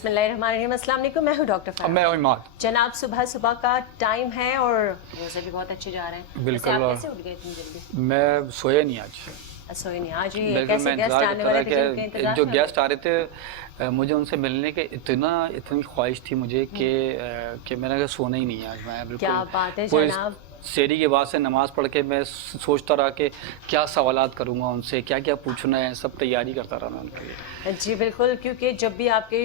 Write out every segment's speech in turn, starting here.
बिस्मिल्लाहिर्रहमानिर्रहीम। अस्सलाम वालेकुम, मैं हूँ डॉक्टर फराह। मैं इमाद। जनाब, सुबह सुबह का टाइम है और रोज़े भी बहुत अच्छे जा रहे हैं। बिल्कुल। आप कैसे उठ गए इतनी जल्दी? मैं सोया नहीं आज। सोए नहीं आज? ही बिल्कुल, कैसे मैं गेस्ट इंतजार आने करता वाले था थे जिनके कि इंतजार जो में? गेस्ट आ रहे थे मुझे उनसे मिलने के इतनी ख्वाहिश थी मुझे कि मेरा क्या सोना ही नहीं है आज। मैं बिल्कुल क्या बात है कोई जनाब। सेरी के बाद से नमाज़ पढ़ के मैं सोचता रहा कि क्या सवालात करूँगा उनसे, क्या क्या पूछना है, सब तैयारी करता रहा मैं उनके लिए। जी बिल्कुल, क्योंकि जब भी आपके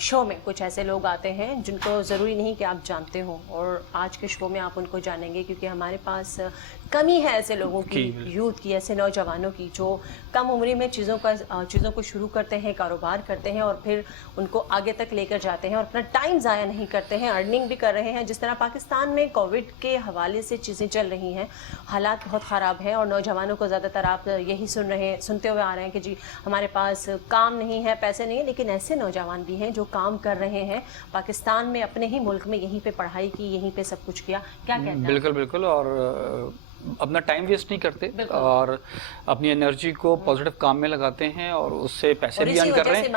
शो में कुछ ऐसे लोग आते हैं जिनको ज़रूरी नहीं कि आप जानते हो, और आज के शो में आप उनको जानेंगे क्योंकि हमारे पास कमी है ऐसे लोगों की, यूथ की, ऐसे नौजवानों की जो कम उम्र में चीज़ों को शुरू करते हैं, कारोबार करते हैं और फिर उनको आगे तक लेकर जाते हैं और अपना टाइम ज़ाया नहीं करते हैं, अर्निंग भी कर रहे हैं। जिस तरह पाकिस्तान में कोविड के हवाले से चीज़ें चल रही हैं, हालात बहुत ख़राब हैं और नौजवानों को ज़्यादातर आप यही सुनते हुए आ रहे हैं कि जी हमारे पास काम नहीं है, पैसे नहीं है। लेकिन ऐसे नौजवान भी हैं जो काम कर रहे हैं पाकिस्तान में, अपने ही मुल्क में, यहीं पे पढ़ाई की, यहीं पे सब कुछ किया। क्या कहते हैं? बिल्कुल बिल्कुल। और अपना टाइम वेस्ट नहीं करते और अपनी एनर्जी को पॉजिटिव काम में लगाते हैं और उससे पैसे भी अर्न कर रहे हैं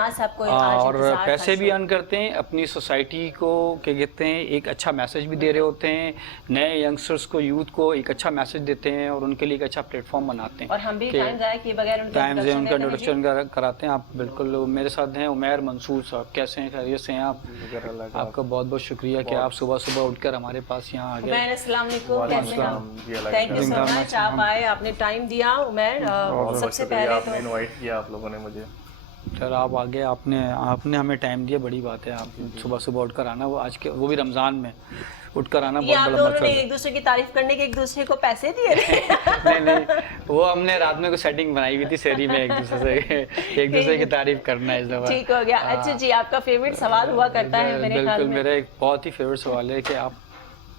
और पैसे भी अर्न करते हैं। अपनी सोसाइटी को क्या कहते हैं, एक अच्छा मैसेज भी दे रहे होते हैं, नए यंगस्टर्स को, यूथ को एक अच्छा मैसेज देते हैं और उनके लिए एक अच्छा प्लेटफॉर्म बनाते हैं। और हम भी टाइम ज़ाया किए बगैर उनका इंट्रोडक्शन कराते हैं। आप बिल्कुल मेरे साथ हैं उमैर मंसूर साहब। कैसे हैं, खैरियत से हैं आप? आपका बहुत बहुत शुक्रिया कि आप सुबह सुबह उठकर हमारे पास यहाँ आ गए। अस्सलाम वालेकुम, कैसे हैं? थैंक यू सो मच, आप आए, आपने टाइम दिया। उमैर, सबसे पहले तो इनवाइट किया आप लोगों ने मुझे। सर आप आगे, आपने हमें टाइम दिया, बड़ी बात है। आप सुबह सुबह उठकर आना, वो भी रमज़ान में उठकर आना बहुत बड़ा मतलब है। एक दूसरे की तारीफ करने के एक दूसरे को पैसे दिए नहीं, वो हमने रात में कोई सेटिंग बनाई हुई थी शहरी में, एक दूसरे की तारीफ करना है इस दफा। ठीक हो गया। अच्छा जी, आपका फेवरेट सवाल हुआ करता है मेरे ख्याल में। बिल्कुल, मेरा एक बहुत ही फेवरेट सवाल है कि आप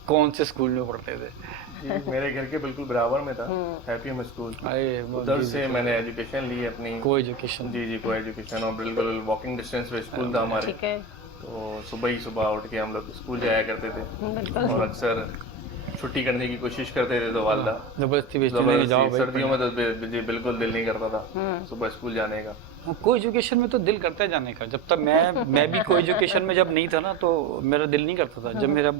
कौन से स्कूल में पढ़ते थे? मेरे घर के बिल्कुल बराबर में था हैप्पी होम स्कूल। उधर से मैंने एजुकेशन ली अपनी, को एजुकेशन। जी को एजुकेशन, और बिल्कुल वॉकिंग डिस्टेंस पे स्कूल था हमारे। ठीक है। तो सुबह उठ के हम लोग स्कूल जाया करते थे और अक्सर छुट्टी करने की कोशिश करते थे तो वालदा जबरदस्ती, सर्दियों में तो जी बिल्कुल दिल नहीं करता था सुबह स्कूल जाने का। को एजुकेशन में तो दिल करता है जाने का। जब तक मैं भी को एजुकेशन में जब नहीं था ना, तो मेरा दिल नहीं करता था। जब मेरा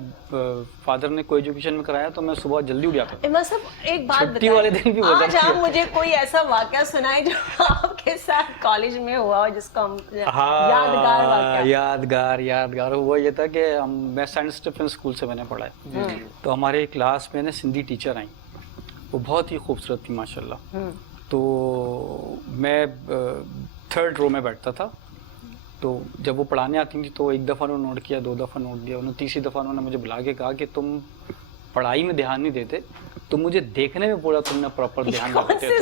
फादर ने को एजुकेशन में कराया तो मैं सुबह जल्दी उठ जाता था। मतलब एक बात छुट्टी वाले दिन भी आज आप मुझे कोई ऐसा वाकया सुनाए जो आपके साथ कॉलेज में हुआ हो, जिसको हम यादगार वाकया। यादगार वो ये था कि मैं सेंट स्टीफन स्कूल से मैंने पढ़ा है। तो हमारे क्लास में सिंधी टीचर आई, वो बहुत ही खूबसूरत थी माशाल्लाह। तो मैं थर्ड रो में बैठता था। तो जब वो पढ़ाने आती थी तो एक दफ़ा उन्होंने नोट किया, 2 दफ़ा नोट दिया, उन्होंने तीसरी दफ़ा उन्होंने मुझे बुला के कहा कि तुम पढ़ाई में ध्यान नहीं देते, तो मुझे देखने में पूरा तुमने प्रॉपर ध्यान रखते हो।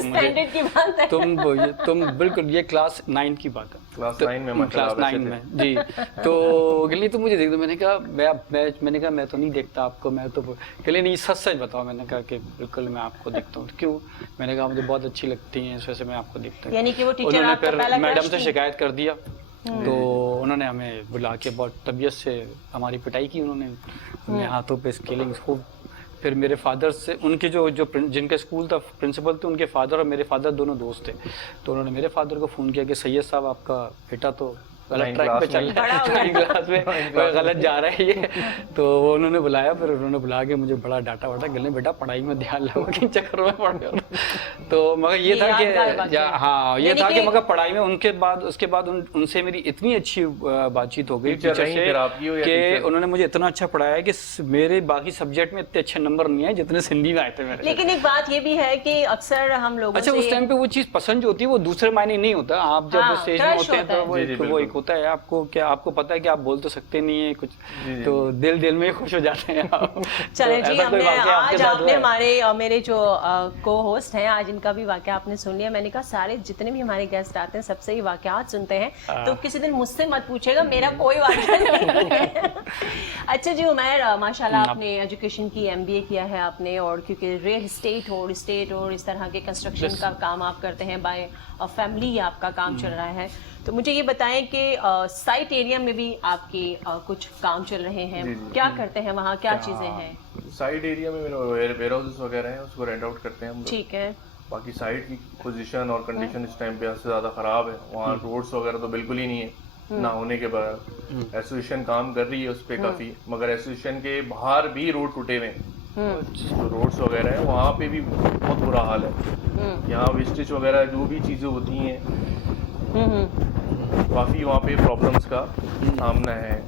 तुम बिल्कुल, ये क्लास 9 की बात है, क्लास 9 में जी। तो गली तो मुझे देख दो। मैंने कहा मैं तो नहीं देखता आपको, मैं तो गली नहीं, सच बताओ। मैंने कहा कि बिल्कुल मैं आपको देखता हूँ। क्यों? मैंने कहा मुझे बहुत अच्छी लगती हैं, इस वजह से मैं आपको देखता हूँ। उन्होंने फिर मैडम से शिकायत कर दिया। तो उन्होंने हमें बुला के बहुत तबीयत से हमारी पिटाई की उन्होंने, हमें हाथों पे स्केलिंग खूब। फिर मेरे फादर से, उनके जो जिनके स्कूल था प्रिंसिपल थे, उनके फादर और मेरे फादर दोनों दोस्त थे। तो उन्होंने मेरे फादर को फ़ोन किया कि सैयद साहब, आपका बेटा तो गलत ट्रैक पे चल रहा है, क्लास में गलत जा रहा है ये। तो वो उन्होंने बुलाया, फिर उन्होंने बुला के मुझे बड़ा डांटा वाटा, गले बेटा पढ़ाई में ध्यान लगाओ कि चक्कर में पड़ गया। तो मगर ये था कि हाँ, ये था कि मगर पढ़ाई में उसके बाद उनसे मेरी इतनी अच्छी बातचीत हो गई टीचर से कि उन्होंने मुझे इतना अच्छा पढ़ाया कि मेरे बाकी सब्जेक्ट में इतने अच्छे नंबर नहीं आए जितने सिंधी में आए थे मेरे। लेकिन एक बात ये भी है कि अक्सर हम लोग, अच्छा, उस टाइम पे वो चीज़ पसंद जो होती है वो दूसरे मायने नहीं होता। आप जब स्टेज में होते हैं तो वो एक होता है, आपको पता है कि आप बोल तो सकते नहीं है कुछ, तो दिल में खुश हो जाते हैं आप। चले जी, आज आपने मेरे जो को होस्ट हैं, आज इनका भी वाकया आपने सुन लिया। मैंने कहा सारे जितने भी हमारे गेस्ट आते हैं सबसे ही वाकयात सुनते हैं, तो किसी दिन मुझसे मत पूछेगा, मेरा कोई वाकया नहीं है। अच्छा जी उमैर, माशाल्लाह आपने एजुकेशन की, MBA किया है आपने, और क्योंकि रियल एस्टेट और इस तरह के कंस्ट्रक्शन का काम आप करते हैं, बाय फैमिली आपका काम चल रहा है। तो मुझे ये बताएं कि साइट एरिया में भी आपके कुछ काम चल रहे हैं। क्या करते हैं वहाँ, क्या चीज़ें हैं? साइट एरिया में मेरे वेयर हाउसेस वगैरह हैं, उसको रेंट आउट करते हैं हम। ठीक है। बाकी साइट की पोजीशन और कंडीशन इस टाइम पे सबसे ज़्यादा ख़राब है। वहाँ रोड्स वगैरह तो बिल्कुल ही नहीं है। ना होने के बाद एसोसिएशन काम कर रही है उस पर काफी, मगर एसोसिएशन के बाहर भी रोड टूटे हुए हैं, जो रोड्स वगैरह है वहाँ पे भी बहुत बुरा हाल है। यहाँ वेस्टेज वगैरह जो भी चीजें होती हैं काफी वहाँ पे प्रॉब्लम्स का सामना है।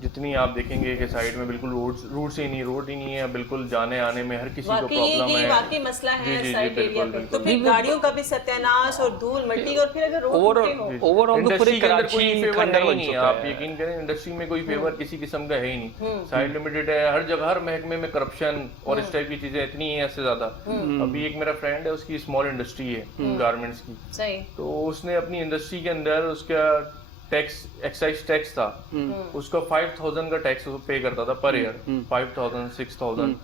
जितनी आप देखेंगे कि साइड में बिल्कुल रोड ही नहीं है, बिल्कुल जाने आने में हर किसी को प्रॉब्लम है। वाकई मसला है जी, साइड एरिया बिल्कुल, पे। बिल्कुल। तो फिर गाड़ियों का भी सत्यानाश और धूल मिट्टी, और फिर अगर रोड टूटे हो ओवरऑल तो पूरी इंडस्ट्री के अंदर कोई कराची फेवर खंडर है ही बन नहीं, चुका आप है। यकीन करें इंडस्ट्री में कोई फेवर किसी किस्म का है ही नहीं। साइड लिमिटेड है, हर जगह हर महकमे में करप्शन और इस टाइप की चीजें इतनी है इससे ज्यादा। अभी एक मेरा फ्रेंड है, उसकी स्मॉल इंडस्ट्री है गारमेंट्स की, सही, तो उसने अपनी इंडस्ट्री के अंदर उसका टैक्स एक्साइज टैक्स था, उसका 5000 का टैक्स पे करता था पर ईयर, 5000 6000।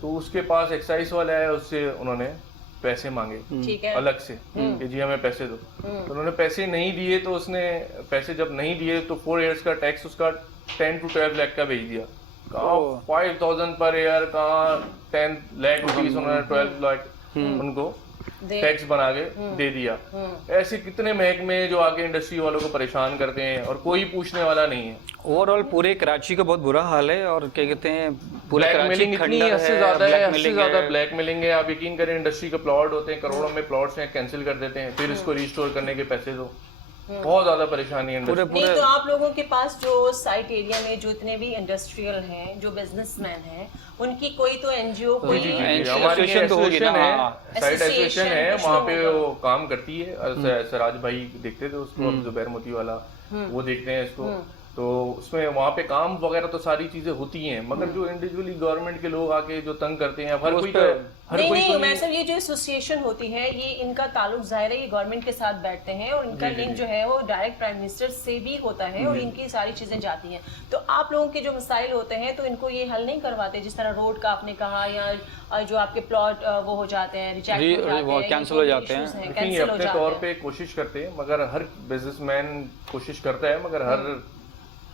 तो उसके पास एक्साइज वाला है, उससे उन्होंने पैसे मांगे ठीक है, अलग से कि जी हमें पैसे दो। तो उन्होंने पैसे नहीं दिए, तो उसने पैसे जब नहीं दिए तो 4 इयर्स का टैक्स उसका 10 to 12 लाख का भेज दिया। कहाँ 5000 पर ईयर, कहाँ 10 लाख रुपीज, उन्होंने 12 लाख उनको टैक्स बना के दे दिया। ऐसे कितने महकमे जो आगे इंडस्ट्री वालों को परेशान करते हैं और कोई पूछने वाला नहीं है। ओवरऑल पूरे कराची का बहुत बुरा हाल है, और क्या कहते हैं पूरे कराची ब्लैकमेलिंग इतनी खंडर हद से है, ज्यादा है, हद से ब्लैकमेलिंग ज्यादा है। ब्लैकमेलिंग है। आप यकीन करें इंडस्ट्री के प्लॉट होते हैं, करोड़ों में प्लॉट्स हैं, कैंसिल कर देते हैं, फिर इसको रिस्टोर करने के पैसे दो। बहुत ज्यादा परेशानी है पूरे इंडस्ट्री। नहीं तो आप लोगों के पास जो साइट एरिया में जो इतने भी इंडस्ट्रियल हैं, जो बिजनेसमैन हैं, उनकी कोई तो एनजीओ कोई हमारी एसोसिएशन तो होगी ना, है, हाँ। साइड एसोसिएशन है, कुछ वहाँ तो पे होगा। वो काम करती है। सराज भाई देखते थे उसको, अब जुबैर मोती वाला वो देखते हैं इसको। तो उसमें वहाँ पे काम वगैरह तो सारी चीजें होती हैं, मगर जो इंडिविजुअली गवर्नमेंट के लोग आके जो तंग करते हैं, हर कोई नहीं मैं सब ये जो एसोसिएशन होती है, ये इनका ताल्लुक जाहिर है ये गवर्नमेंट के साथ बैठते हैं, और इनका लिंक जो है वो डायरेक्ट प्राइम मिनिस्टर से भी होता है, और इनकी सारी चीजें जाती हैं। तो आप लोगों के जो मसाइल होते हैं तो इनको ये हल नहीं करवाते, जिस तरह रोड का आपने कहा, या जो आपके प्लॉट वो हो जाते हैं, रिजेक्ट हो जाते हैं, कैंसिल हो जाते हैं। लेकिन ये अपने तौर पे कोशिश करते हैं, मगर हर बिजनेसमैन कोशिश करता है, मगर हर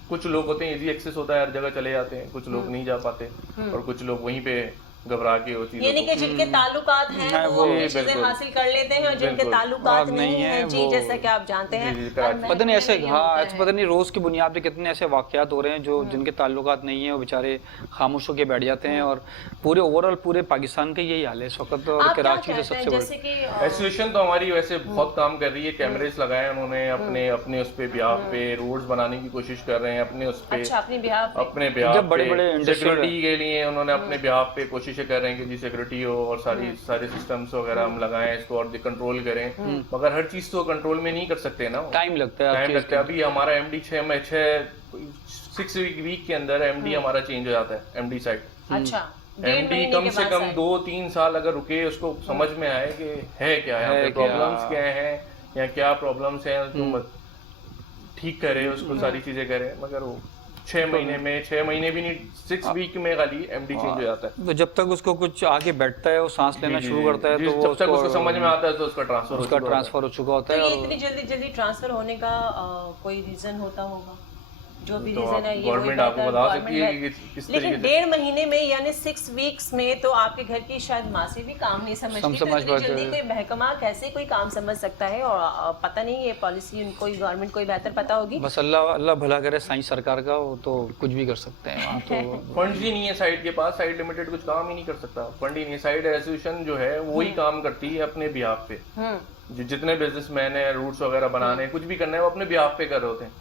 कुछ लोग होते हैं इजी एक्सेस होता है, हर जगह चले जाते हैं, कुछ लोग नहीं जा पाते, और कुछ लोग वहीं पे घबरा के वो चीज़ों यानी कि जिनके ताल्लुकात हैं वो अपनी चीजें बिल्कुल। हासिल कर लेते हैं, और जिनके बिल्कुल। ताल्लुकात नहीं नहीं है है, जी, वो- जैसा कि आप जानते हैं, जी, हर पता नहीं ऐसे, महकमे में हाँ ये ऐसे होता पता नहीं रोज की बुनियाद पे कितने ऐसे वाकयात हो रहे हैं जो जिनके ताल्लुकात नहीं है, वो बेचारे खामोश होकर बैठ जाते हैं। और पूरे ओवरऑल पूरे पाकिस्तान का यही हाल है इस वक्त, और आप क्या कराची तो कहते हैं, सबसे जैसे बड़ी कि एसोसिएशन तो हमारी वैसे बहुत काम कर रही है, कैमरेज लगाए उन्होंने अपने अपने उस पे ब्याह पे, रोड्स बनाने की कोशिश कर रहे हैं अपने उस पे, अच्छा अपनी बिहार पे अपने ब्याह जब बड़े पे, बड़े industrial- सिक्योरिटी के लिए उन्होंने अपने ब्याह पे कोशिशें कर रहे हैं कि जी सिक्योरिटी हो और सारे सिस्टम्स वगैरह हम लगाएं इसको और कंट्रोल करें, मगर हर चीज तो कंट्रोल में नहीं कर सकते ना, टाइम लगता है। टाइम लगता है। अभी हमारा एमडी 6 वीक के अंदर एमडी हमारा चेंज हो जाता है, एमडी साइड। अच्छा, डेढ़ एमडी महीने कम के से बाद कम शायद। 2-3 साल अगर रुके, उसको समझ में आए कि है क्या, यहाँ पे प्रॉब्लम्स क्या हैं या क्या प्रॉब्लम्स हैं, तो ठीक करे उसको, सारी चीजें करे, मगर वो 6 महीने में, 6 महीने भी नहीं, 6 वीक में खाली एमडी चेंज हो जाता है। तो जब तक उसको कुछ आगे बैठता है, वो सांस लेना शुरू करता है, तो वो जब तक उसको समझ में आता है तो उसका ट्रांसफर हो चुका होता तो है। ये और इतनी जल्दी ट्रांसफर होने का कोई रीजन होता होगा, जो भी तो रीजन है ये गवर्नमेंट आपको बता सकती है कि किस लेकिन तरीके से। 1.5 महीने में यानी 6 वीक्स में तो आपके घर की शायद मासी भी काम नहीं समझती, तो समझ इतनी पाते जल्दी हैं। कोई महकमा कैसे कोई काम समझ सकता है, और पता नहीं ये पॉलिसी उनको गवर्नमेंट को ही बेहतर पता होगी। बस अल्लाह भला करे साइंस सरकार का, वो तो कुछ भी कर सकते हैं वहाँ तो। फंड ही नहीं है साइड के पास, साइड लिमिटेड कुछ काम ही नहीं कर सकता, फंड ही नहीं है। साइड एसोसिएशन जो है वही काम करती है अपने बिहाफ पे, जितने बिजनेसमैन है रूट्स वगैरह बनाने कुछ भी करना है वो अपने बिहाफ पे कर रहे होते हैं।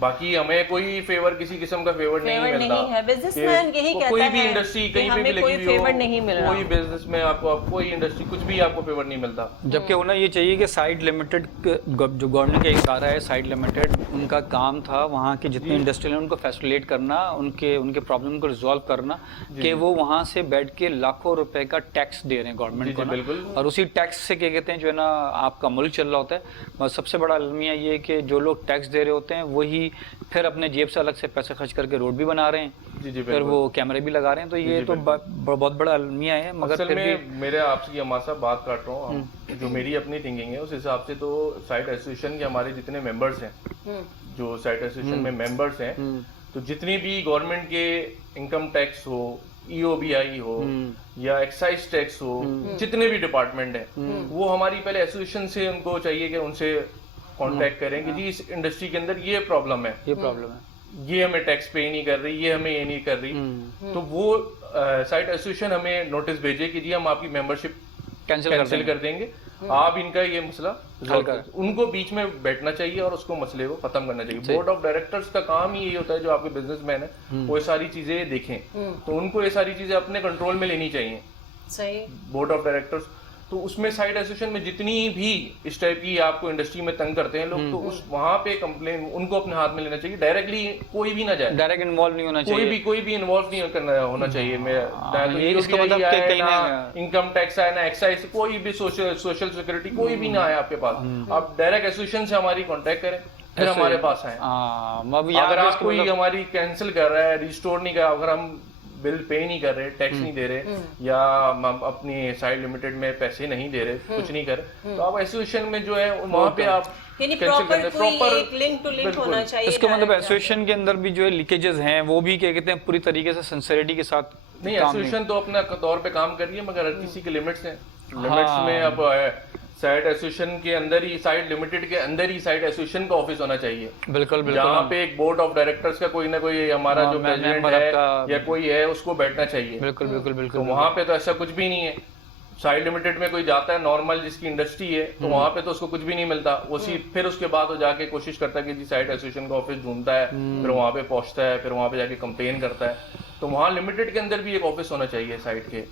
बाकी हमें कोई फेवर, किसी किस्म का फेवर नहीं मिलता नहीं है, बिजनेसमैन यही कहता कोई है भी इंडस्ट्री कि कहीं पे भी हमें कोई लगी फेवर हुई नहीं मिल हो, रहा। कोई बिजनेस में आपको कोई इंडस्ट्री कुछ भी आपको फेवर नहीं मिलता। जबकि होना ये चाहिए कि साइड लिमिटेड जो गवर्नमेंट का एक इदारा है साइड लिमिटेड, उनका काम था वहाँ के जितने इंडस्ट्रियल हैं उनको फैसिलिटेट करना, उनके प्रॉब्लम को रिजॉल्व करना, कि वो वहाँ से बैठ के लाखों रुपए का टैक्स दे रहे हैं गवर्नमेंट को ना, बिल्कुल। और उसी टैक्स से क्या कहते हैं जो है ना आपका मुल्क चल रहा होता है। और सबसे बड़ा अलमिया ये है कि जो लोग टैक्स दे रहे होते हैं वही फिर अपने जेब से अलग से पैसे खर्च करके रोड भी बना रहे हैं, फिर वो कैमरे भी लगा रहे हैं, तो ये तो बहुत बड़ा अलमिया है। मगर असल फिर भी में मेरे आपसे अम्मा साहब बात काट रहा हूँ, जो मेरी अपनी थिंकिंग है उस हिसाब से तो साइड एसोसिएशन के हमारे जितने मेंबर्स हैं, जो साइड एसोसिएशन में मेंबर्स हैं, तो जितनी भी गवर्नमेंट के इनकम टैक्स हो, EOBI हो या एक्साइज टैक्स हो, जितने भी डिपार्टमेंट हैं वो हमारी पहले एसोसिएशन से उनको चाहिए कि उनसे कांटेक्ट करें कि जी इस इंडस्ट्री के अंदर ये प्रॉब्लम है, ये प्रॉब्लम है, ये हमें टैक्स पे नहीं कर रही, ये हमें ये नहीं कर रही, तो वो साइट एसोसिएशन हमें नोटिस भेजे कि जी हम आपकी मेंबरशिप कैंसिल कर देंगे, आप इनका ये मसला उनको बीच में बैठना चाहिए और उसको मसले को खत्म करना चाहिए। बोर्ड ऑफ डायरेक्टर्स का काम ही यही होता है, जो आपके बिजनेसमैन है वो ये सारी चीजें देखें, तो उनको ये सारी चीजें अपने कंट्रोल में लेनी चाहिए। सही। बोर्ड ऑफ डायरेक्टर्स तो उसमें साइड एसोसिएशन में जितनी भी इस टाइप की आपको इंडस्ट्री में तंग करते हैं लोग, तो उस वहां पे कंप्लेन उनको अपने हाथ में लेना चाहिए, डायरेक्टली कोई भी ना जाए, डायरेक्ट इन्वॉल्व नहीं होना चाहिए, कोई भी इन्वॉल्व नहीं करना होना चाहिए। ये इसका मतलब कि कहीं ना इनकम टैक्स आए ना एक्साइज, कोई भी सोशल सिक्योरिटी कोई भी ना आए आपके पास, आप डायरेक्ट एसोसिएशन से हमारी कांटेक्ट करें, फिर हमारे पास आए। अगर आप कोई हमारी कैंसिल कर रहा है, रिस्टोर नहीं कर रहा, अगर हम बिल पे नहीं कर रहे, टैक्स नहीं दे रहे, या हम अपनी साइड लिमिटेड में पैसे नहीं दे रहे, कुछ नहीं कर रहे, तो आप एसोसिएशन में जो है वहां पे आप यानी प्रॉपर एक लिंक टू लिंक होना चाहिए। इसका मतलब एसोसिएशन के अंदर भी जो है लीकेजेस हैं वो भी क्या कहते हैं पूरी तरीके से सिंसियरिटी के साथ नहीं, एसोसिएशन तो अपना तौर पे काम कर रही है, मगर हर किसी के लिमिट्स हैं, लिमिट्स में अब साइड एसोसिएशन के अंदर ही, साइड लिमिटेड के अंदर ही साइड एसोसिएशन का ऑफिस होना चाहिए। बिल्कुल जहाँ पे एक बोर्ड ऑफ डायरेक्टर्स का कोई ना कोई हमारा जो प्रेसिडेंट है या कोई है उसको बैठना चाहिए। बिल्कुल तो वहाँ पे तो ऐसा कुछ भी नहीं है। साइड लिमिटेड में कोई जाता है नॉर्मल जिसकी इंडस्ट्री है, तो वहाँ पे तो उसको कुछ भी नहीं मिलता, वो फिर उसके बाद वो जाके कोशिश करता है कि जी साइड एसोसिएशन का ऑफिस ढूंढता है, फिर वहाँ पे पहुंचता है, फिर वहाँ पे जाके कंप्लेन करता है। तो वहाँ लिमिटेड के अंदर भी एक ऑफिस होना चाहिए साइड के।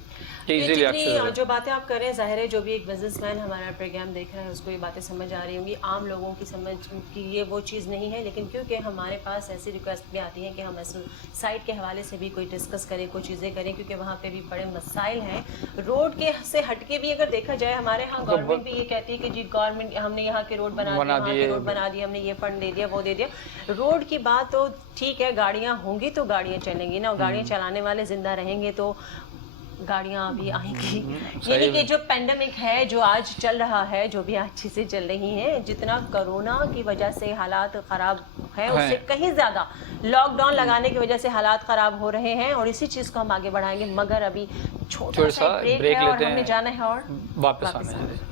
जो बातें आप कर रहे हैं, जाहिर है जो भी एक बिजनेसमैन हमारा प्रोग्राम देख रहा है उसको ये बातें समझ आ रही होंगी। आम लोगों की समझ की ये वो चीज़ नहीं है, लेकिन क्योंकि हमारे पास ऐसी रिक्वेस्ट भी आती हैं कि हम साइट के हवाले से भी कोई डिस्कस करें, कोई चीज़ें करें, क्योंकि वहाँ पे भी बड़े मसाइल हैं। रोड के से हटके भी अगर देखा जाए, हमारे यहाँ गवर्नमेंट भी ये कहती है कि जी गवर्नमेंट हमने यहाँ के रोड बना दिए, हमने ये फंड दे दिया, वो दे दिया। रोड की बात तो ठीक है, गाड़ियाँ होंगी तो गाड़ियाँ चलेंगी ना, गाड़ियाँ चलाने वाले जिंदा रहेंगे तो गाड़ियाँ अभी आएंगी। यानी कि जो पेंडेमिक है जो आज चल रहा है, जो भी आज चीज़ें चल रही हैं, जितना कोरोना की वजह से हालात ख़राब है उससे कहीं ज़्यादा लॉकडाउन लगाने की वजह से हालात ख़राब हो रहे हैं, और इसी चीज़ को हम आगे बढ़ाएंगे। मगर अभी छोटा सा ब्रेक है और हमने जाना है और वापस आना है।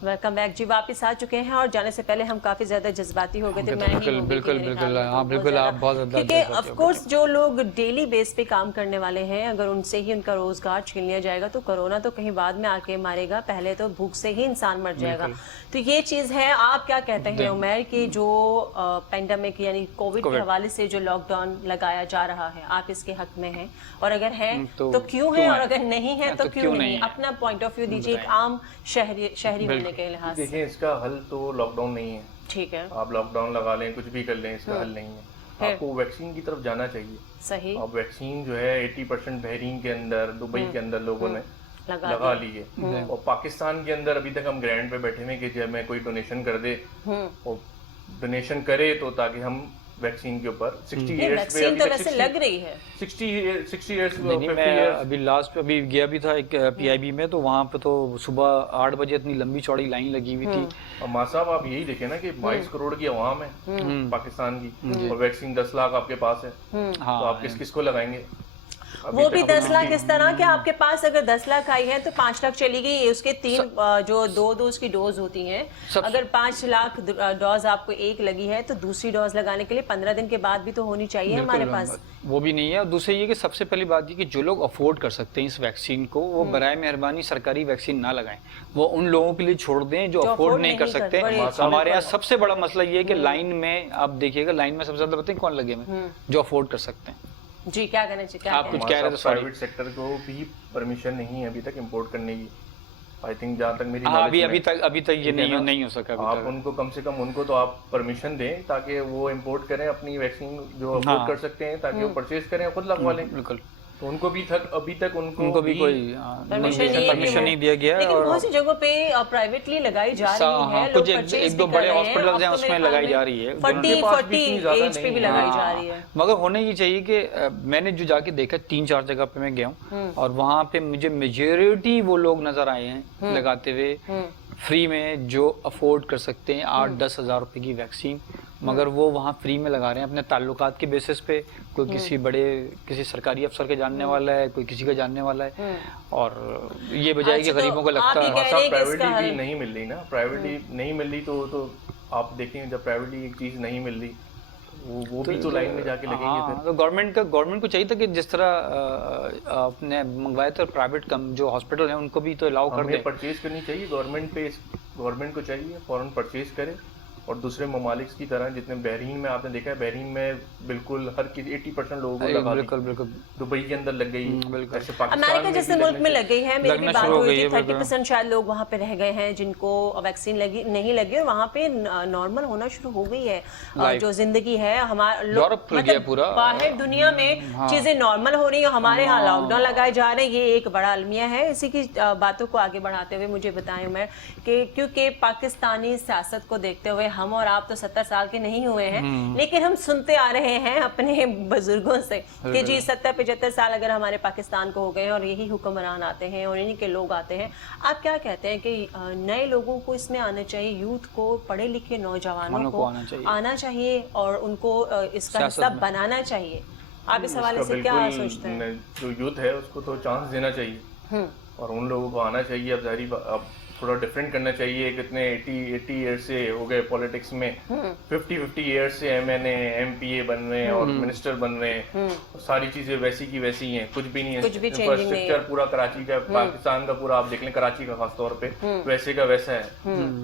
वेलकम बैक जी, वापस आ चुके हैं। और जाने से पहले हम काफी ज्यादा जज्बाती हो गए थे। मैं बिल्कुल आप बहुत ज्यादा, क्योंकि ऑफ कोर्स जो लोग डेली बेस पे काम करने वाले हैं, अगर उनसे ही उनका रोजगार छीन लिया जाएगा तो कोरोना तो कहीं बाद में आके मारेगा, पहले तो भूख से ही इंसान मर जाएगा। तो ये चीज है। आप क्या कहते हैं उमर कि जो पेंडेमिक यानी कोविड के हवाले से जो लॉकडाउन लगाया जा रहा है, आप इसके हक में हैं? और अगर है तो क्यों है, और अगर नहीं है तो क्यों नहीं? अपना पॉइंट ऑफ व्यू दीजिए एक आम शहरी होने के लिहाज से। देखिए, इसका हल तो लॉकडाउन नहीं है। ठीक है, आप लॉकडाउन लगा लें, कुछ भी कर लें, इसका हल नहीं है। आपको वैक्सीन की तरफ जाना चाहिए। सही। अब वैक्सीन जो है 80% बहरीन के अंदर, दुबई के अंदर लोगों ने लगा ली है, और पाकिस्तान के अंदर अभी तक हम ग्रैंड पे बैठे हैं कि जब मैं कोई डोनेशन कर दे, और डोनेशन करे तो ताकि हम वैक्सीन के ऊपर 60 इयर्स पे तो वैसे लग रही है 60 इयर्स मैं अभी लास्ट पे अभी गया भी था एक पीआईबी में, तो वहाँ पे तो सुबह 8 बजे इतनी लंबी चौड़ी लाइन लगी हुई थी। और मां साहब आप यही देखें ना कि 22 करोड़ की आवाम है पाकिस्तान की, और वैक्सीन 10 लाख आपके पास है, तो आप किस को लगाएंगे? वो भी 10 लाख इस तरह कि आपके पास अगर 10 लाख आई है तो 5 लाख चली गई, उसके 3 जो 2 डोज की डोज होती हैं, अगर 5 लाख डोज आपको एक लगी है तो दूसरी डोज लगाने के लिए 15 दिन के बाद भी तो होनी चाहिए हमारे पास। वो भी नहीं है। और दूसरी ये कि सबसे पहली बात ये कि जो लोग अफोर्ड कर सकते हैं इस वैक्सीन को, वो बराए मेहरबानी सरकारी वैक्सीन ना लगाएं, वो उन लोगों के लिए छोड़ दें जो अफोर्ड नहीं कर सकते। हमारे यहाँ सबसे बड़ा मसला ये है कि लाइन में आप देखिएगा, लाइन में सबसे ज्यादा बताएं कौन लगे हुए, जो अफोर्ड कर सकते हैं। जी, क्या कहना चाहिए? आप कुछ कह रहे थे? प्राइवेट सेक्टर को भी परमिशन नहीं है अभी तक इंपोर्ट करने की, आई थिंक, जहाँ तक मेरी अभी तक ये नहीं हो सका। आप उनको कम से कम उनको तो आप परमिशन दें ताकि वो इंपोर्ट करें अपनी वैक्सीन जो अफोर्ड कर सकते हैं, ताकि वो परचेज करें, खुद लगवा लें। बिल्कुल। तो उनको भी अभी तक उनको भी कोई परमिशन नहीं दिया गया है। लेकिन और बहुत सी जगहों पे प्राइवेटली लगाई जा रही है, कुछ एक दो बड़े हॉस्पिटल हैं उसमें लगाई जा रही है, 40 एज पे भी लगाई जा रही है। मगर होने ही चाहिए कि मैंने जो जाके देखा 3-4 जगह पे मैं गया हूँ और वहाँ पे मुझे मेजॉरिटी वो लोग नजर आए हैं लगाते हुए फ्री में, जो अफोर्ड कर सकते हैं 8-10 हज़ार रुपए की वैक्सीन, मगर वो वहाँ फ्री में लगा रहे हैं अपने ताल्लुकात के बेसिस पे। कोई किसी सरकारी अफसर के जानने वाला है, कोई किसी का जानने वाला है, और ये बजाय कि गरीबों को लगता है प्राइवेटली भी नहीं मिल रही ना, प्राइवेटली नहीं मिल रही तो आप देखें जब प्राइवेटली एक चीज नहीं मिल रही वो भी तो लाइन में जाके लगेंगे फिर। तो गवर्नमेंट को चाहिए था कि जिस तरह आपने मंगवाया था प्राइवेट जो हॉस्पिटल हैं उनको भी तो अलाउ कर दें। परचेज करनी चाहिए गवर्नमेंट को चाहिए फौरन परचेज करे, और दूसरे ममालिक की तरह जितने बहरीन में आपने देखा है, बहरीन में बिल्कुल हर किसी 80% लोगों को लगा, बिल्कुल दुबई के अंदर लग गई, ऐसे पाकिस्तान अमेरिका जैसे मुल्क में लग गई है। मेरी भी बात हुई थी 30% शायद लोग वहाँ पे रह गए हैं जिनको वैक्सीन नहीं लगी, और वहाँ पे नॉर्मल होना शुरू हो गई है जो जिंदगी है हमारा, मतलब बाहर दुनिया में चीजें नॉर्मल हो रही है, हमारे यहाँ लॉकडाउन लगाए जा रहे हैं। ये एक बड़ा अलमिया है। इसी की बातों को आगे बढ़ाते हुए मुझे बताएं उमर कि क्योंकि पाकिस्तानी सियासत को देखते हुए हम और आप तो 70 साल के नहीं हुए हैं, लेकिन हम सुनते आ रहे हैं अपने बुजुर्गों से कि जी 70-75 साल अगर हमारे पाकिस्तान को हो गए और यही हुक्मरान आते हैं और इन्हीं के लोग आते हैं। आप क्या कहते हैं कि नए लोगों को इसमें आना चाहिए, यूथ को, पढ़े लिखे नौजवानों को आना चाहिए और उनको इसका हिस्सा बनाना चाहिए? आप इस हवाले से क्या सोचते हैं? जो यूथ है उसको तो चांस देना चाहिए और उन लोगों को आना चाहिए। अब जाहिर अब थोड़ा डिफरेंट करना चाहिए। कितने 80 ईयर्स से हो गए पॉलिटिक्स में, 50 ईयर्स से MNA MPA बन रहे हैं और मिनिस्टर बन रहे हैं, सारी चीजें वैसी की वैसी ही हैं, कुछ भी नहीं है। इंफ्रास्ट्रक्चर पूरा कराची का, पाकिस्तान का पूरा आप देख लें, कराची का खास तौर पे वैसे का वैसा है,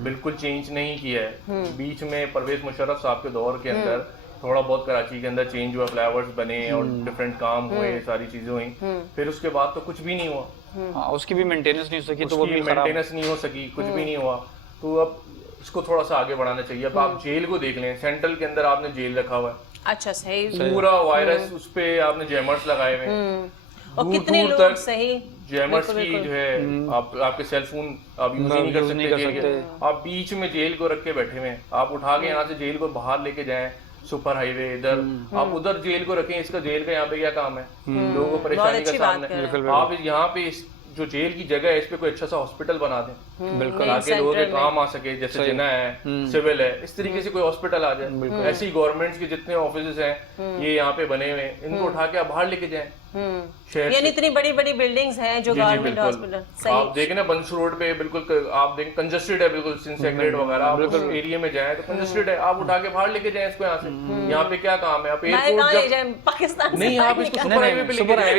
बिल्कुल चेंज नहीं किया है। बीच में परवेज मुशर्रफ साहब के दौर के अंदर थोड़ा बहुत कराची के अंदर चेंज हुआ, फ्लाईओवर्स बने और डिफरेंट काम हुए, सारी चीजें हुई, फिर उसके बाद तो कुछ भी नहीं हुआ। उसकी भी मेंटेनेंस नहीं हो सकी, तो वो भी मेंटेनेंस नहीं हो सकी, कुछ भी नहीं हुआ। तो अब इसको थोड़ा सा आगे बढ़ाना चाहिए। अब आप जेल को देख लें, सेंट्रल के अंदर आपने जेल रखा हुआ है, अच्छा सही, पूरा वायरस उस पे आपने जैमर्स लगाए हुए हैं, और कितने लोग सही जैमर्स की जो है आपके सेलफोन आप यूज ही नहीं कर सकते। आप बीच में जेल को रख के बैठे हुए हैं, आप उठा के यहाँ से जेल को बाहर लेके जाएं सुपर हाईवे इधर, आप उधर जेल को रखें, इसका जेल का यहाँ पे क्या काम है? लोगों को परेशानी का सामना। आप यहाँ पे जो जेल की जगह है इस पे कोई अच्छा सा हॉस्पिटल बना दें, बिल्कुल आगे लोगों के काम आ सके, जैसे जिना है, सिविल है, इस तरीके से कोई हॉस्पिटल आ जाए। ऐसी गवर्नमेंट के जितने ऑफिस हैं ये यहाँ पे बने हुए, इनको उठा के आप बाहर लेके जाएं। यानी इतनी बड़ी बड़ी बिल्डिंग्स हैं जो गवर्नमेंट हॉस्पिटल। आप देखें ना बंस रोड पे बिल्कुल आप देखें कंजस्टेड है, बिल्कुल सिंसेक्रेट वगैरह, आप उस एरिया में जाएं तो कंजस्टेड है, आप उठा के बाहर लेके जाएं इसको यहाँ से। यहाँ पे क्या काम है? आप एयरपोर्ट पाकिस्तान नहीं, आप इसको सुपर हाईवे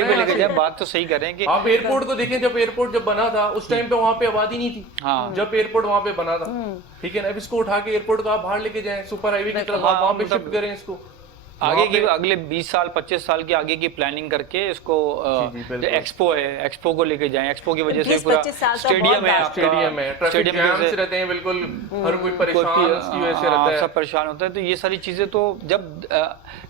पे लेके जाएं। बात तो सही करें कि आप एयरपोर्ट को देखें, जब एयरपोर्ट जब बना था उस टाइम पे वहाँ पे आबादी नहीं थी, जब एयरपोर्ट वहाँ पे बना था, ठीक है ना। अब इसको उठा के एयरपोर्ट को आप बाहर लेके जाएं, सुपर हाईवे की तरफ आप वहाँ पे शिफ्ट करें इसको। आगे की अगले 20 साल 25 साल की आगे की प्लानिंग करके इसको एक्सपो है, एक्सपो को लेके जाएं। एक्सपो की वजह से पूरा स्टेडियम है, ट्रैफिक जैम्स रहते हैं, बिल्कुल हर कोई परेशान उसकी वजह से रहता है, सब परेशान होता है। तो ये सारी चीजें तो जब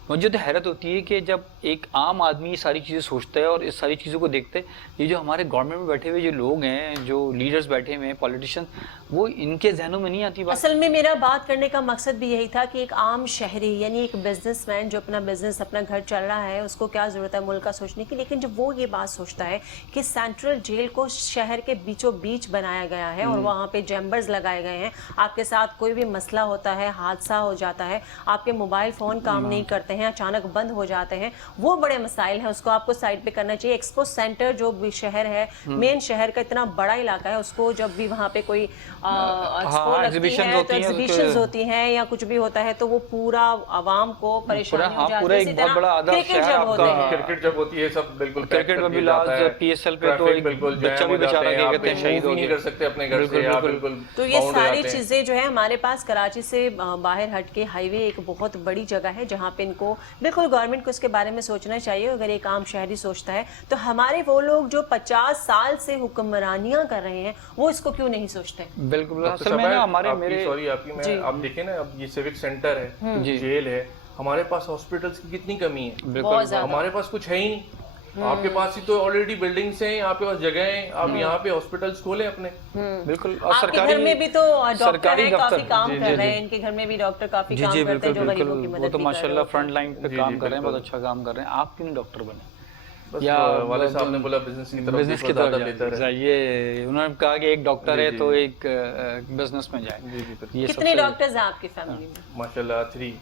मुझे तो हैरत होती है कि जब एक आम आदमी ये सारी चीजें सोचता है और इस सारी चीजों को देखते हैं, ये जो हमारे गवर्नमेंट में बैठे हुए जो लोग हैं, जो लीडर्स बैठे हुए हैं, पॉलिटिशियन, वो इनके जहनों में नहीं आती बात। असल में मेरा बात करने का मकसद भी यही था कि एक आम शहरी यानी एक बिजनेसमैन जो अपना बिजनेस, अपना घर चल रहा है, उसको क्या जरूरत है मुल्क का सोचने की, लेकिन जब वो ये बात सोचता है कि सेंट्रल जेल को शहर के बीचों बीच बनाया गया है और वहाँ पे चैम्बर्स लगाए गए हैं, आपके साथ कोई भी मसला होता है, हादसा हो जाता है, आपके मोबाइल फोन काम नहीं करते हैं, अचानक बंद हो जाते हैं, वो बड़े मसाइल हैं, उसको आपको साइड पे करना चाहिए। एक्सपो सेंटर जो भी शहर है, मेन शहर का इतना बड़ा इलाका है, उसको जब भी वहाँ पे कोई एग्जीबिशंस होती हैं या कुछ भी होता है तो वो पूरा आवाम को परेशानी हो जाती है। एक बहुत बड़ा आधा शहर आपका, क्रिकेट जब होती है सब बिल्कुल क्रिकेट में भी लास्ट PSL पे तो एक बच्चा भी बेचारा क्या कहते हैं शहीद हो गया, नहीं कर सकते अपने घर से, बिल्कुल। तो ये सारी चीजें जो है हमारे पास कराची से बाहर हट के हाईवे एक बहुत बड़ी जगह है जहाँ पे इनको बिल्कुल गवर्नमेंट को इसके बारे में सोचना चाहिए। अगर एक आम शहरी सोचता है तो हमारे वो लोग जो 50 साल से हुक्मरानियां कर रहे हैं वो इसको क्यों नहीं सोचते? बिल्कुल असल में ना हमारे आप देखें ना, अब ये सिविक सेंटर है, जेल है, हमारे पास हॉस्पिटल्स की कितनी कमी है, हमारे पास कुछ है ही नहीं। आपके पास ही तो ऑलरेडी बिल्डिंग्स हैं, आपके पास जगह है, आप यहाँ पे हॉस्पिटल्स खोले अपने। बिल्कुल। और आपके सरकारी घर में भी तो डॉक्टर सरकारी हैं, काफी दफ्तर। काम जी, कर जी, रहे जी। हैं, इनके घर में भी डॉक्टर काफी जी काम जी करते बिल्कुल हैं जो गरीबों की बिल्कुल, वो मदद तो भी कर रहे माशाल्लाह होते फ्रंट लाइन पे जी, काम जी, कर रहे हैं, बहुत बिल्कुल। अच्छा काम कर रहे हैं। आप क्यों डॉक्टर बने? बस या वाले साहब ने बोला बिजनेस की तरफ बिजनेस देखो, की ज्यादा तरफ बेहतर है। जाइए, उन्होंने कहा कि एक डॉक्टर जी, है जी, तो जी। एक बिजनेस में जाए। जी जी बिल्कुल। ये कितने सबसे डॉक्टर्स हैं आपकी फैमिली में? माशाल्लाह 3।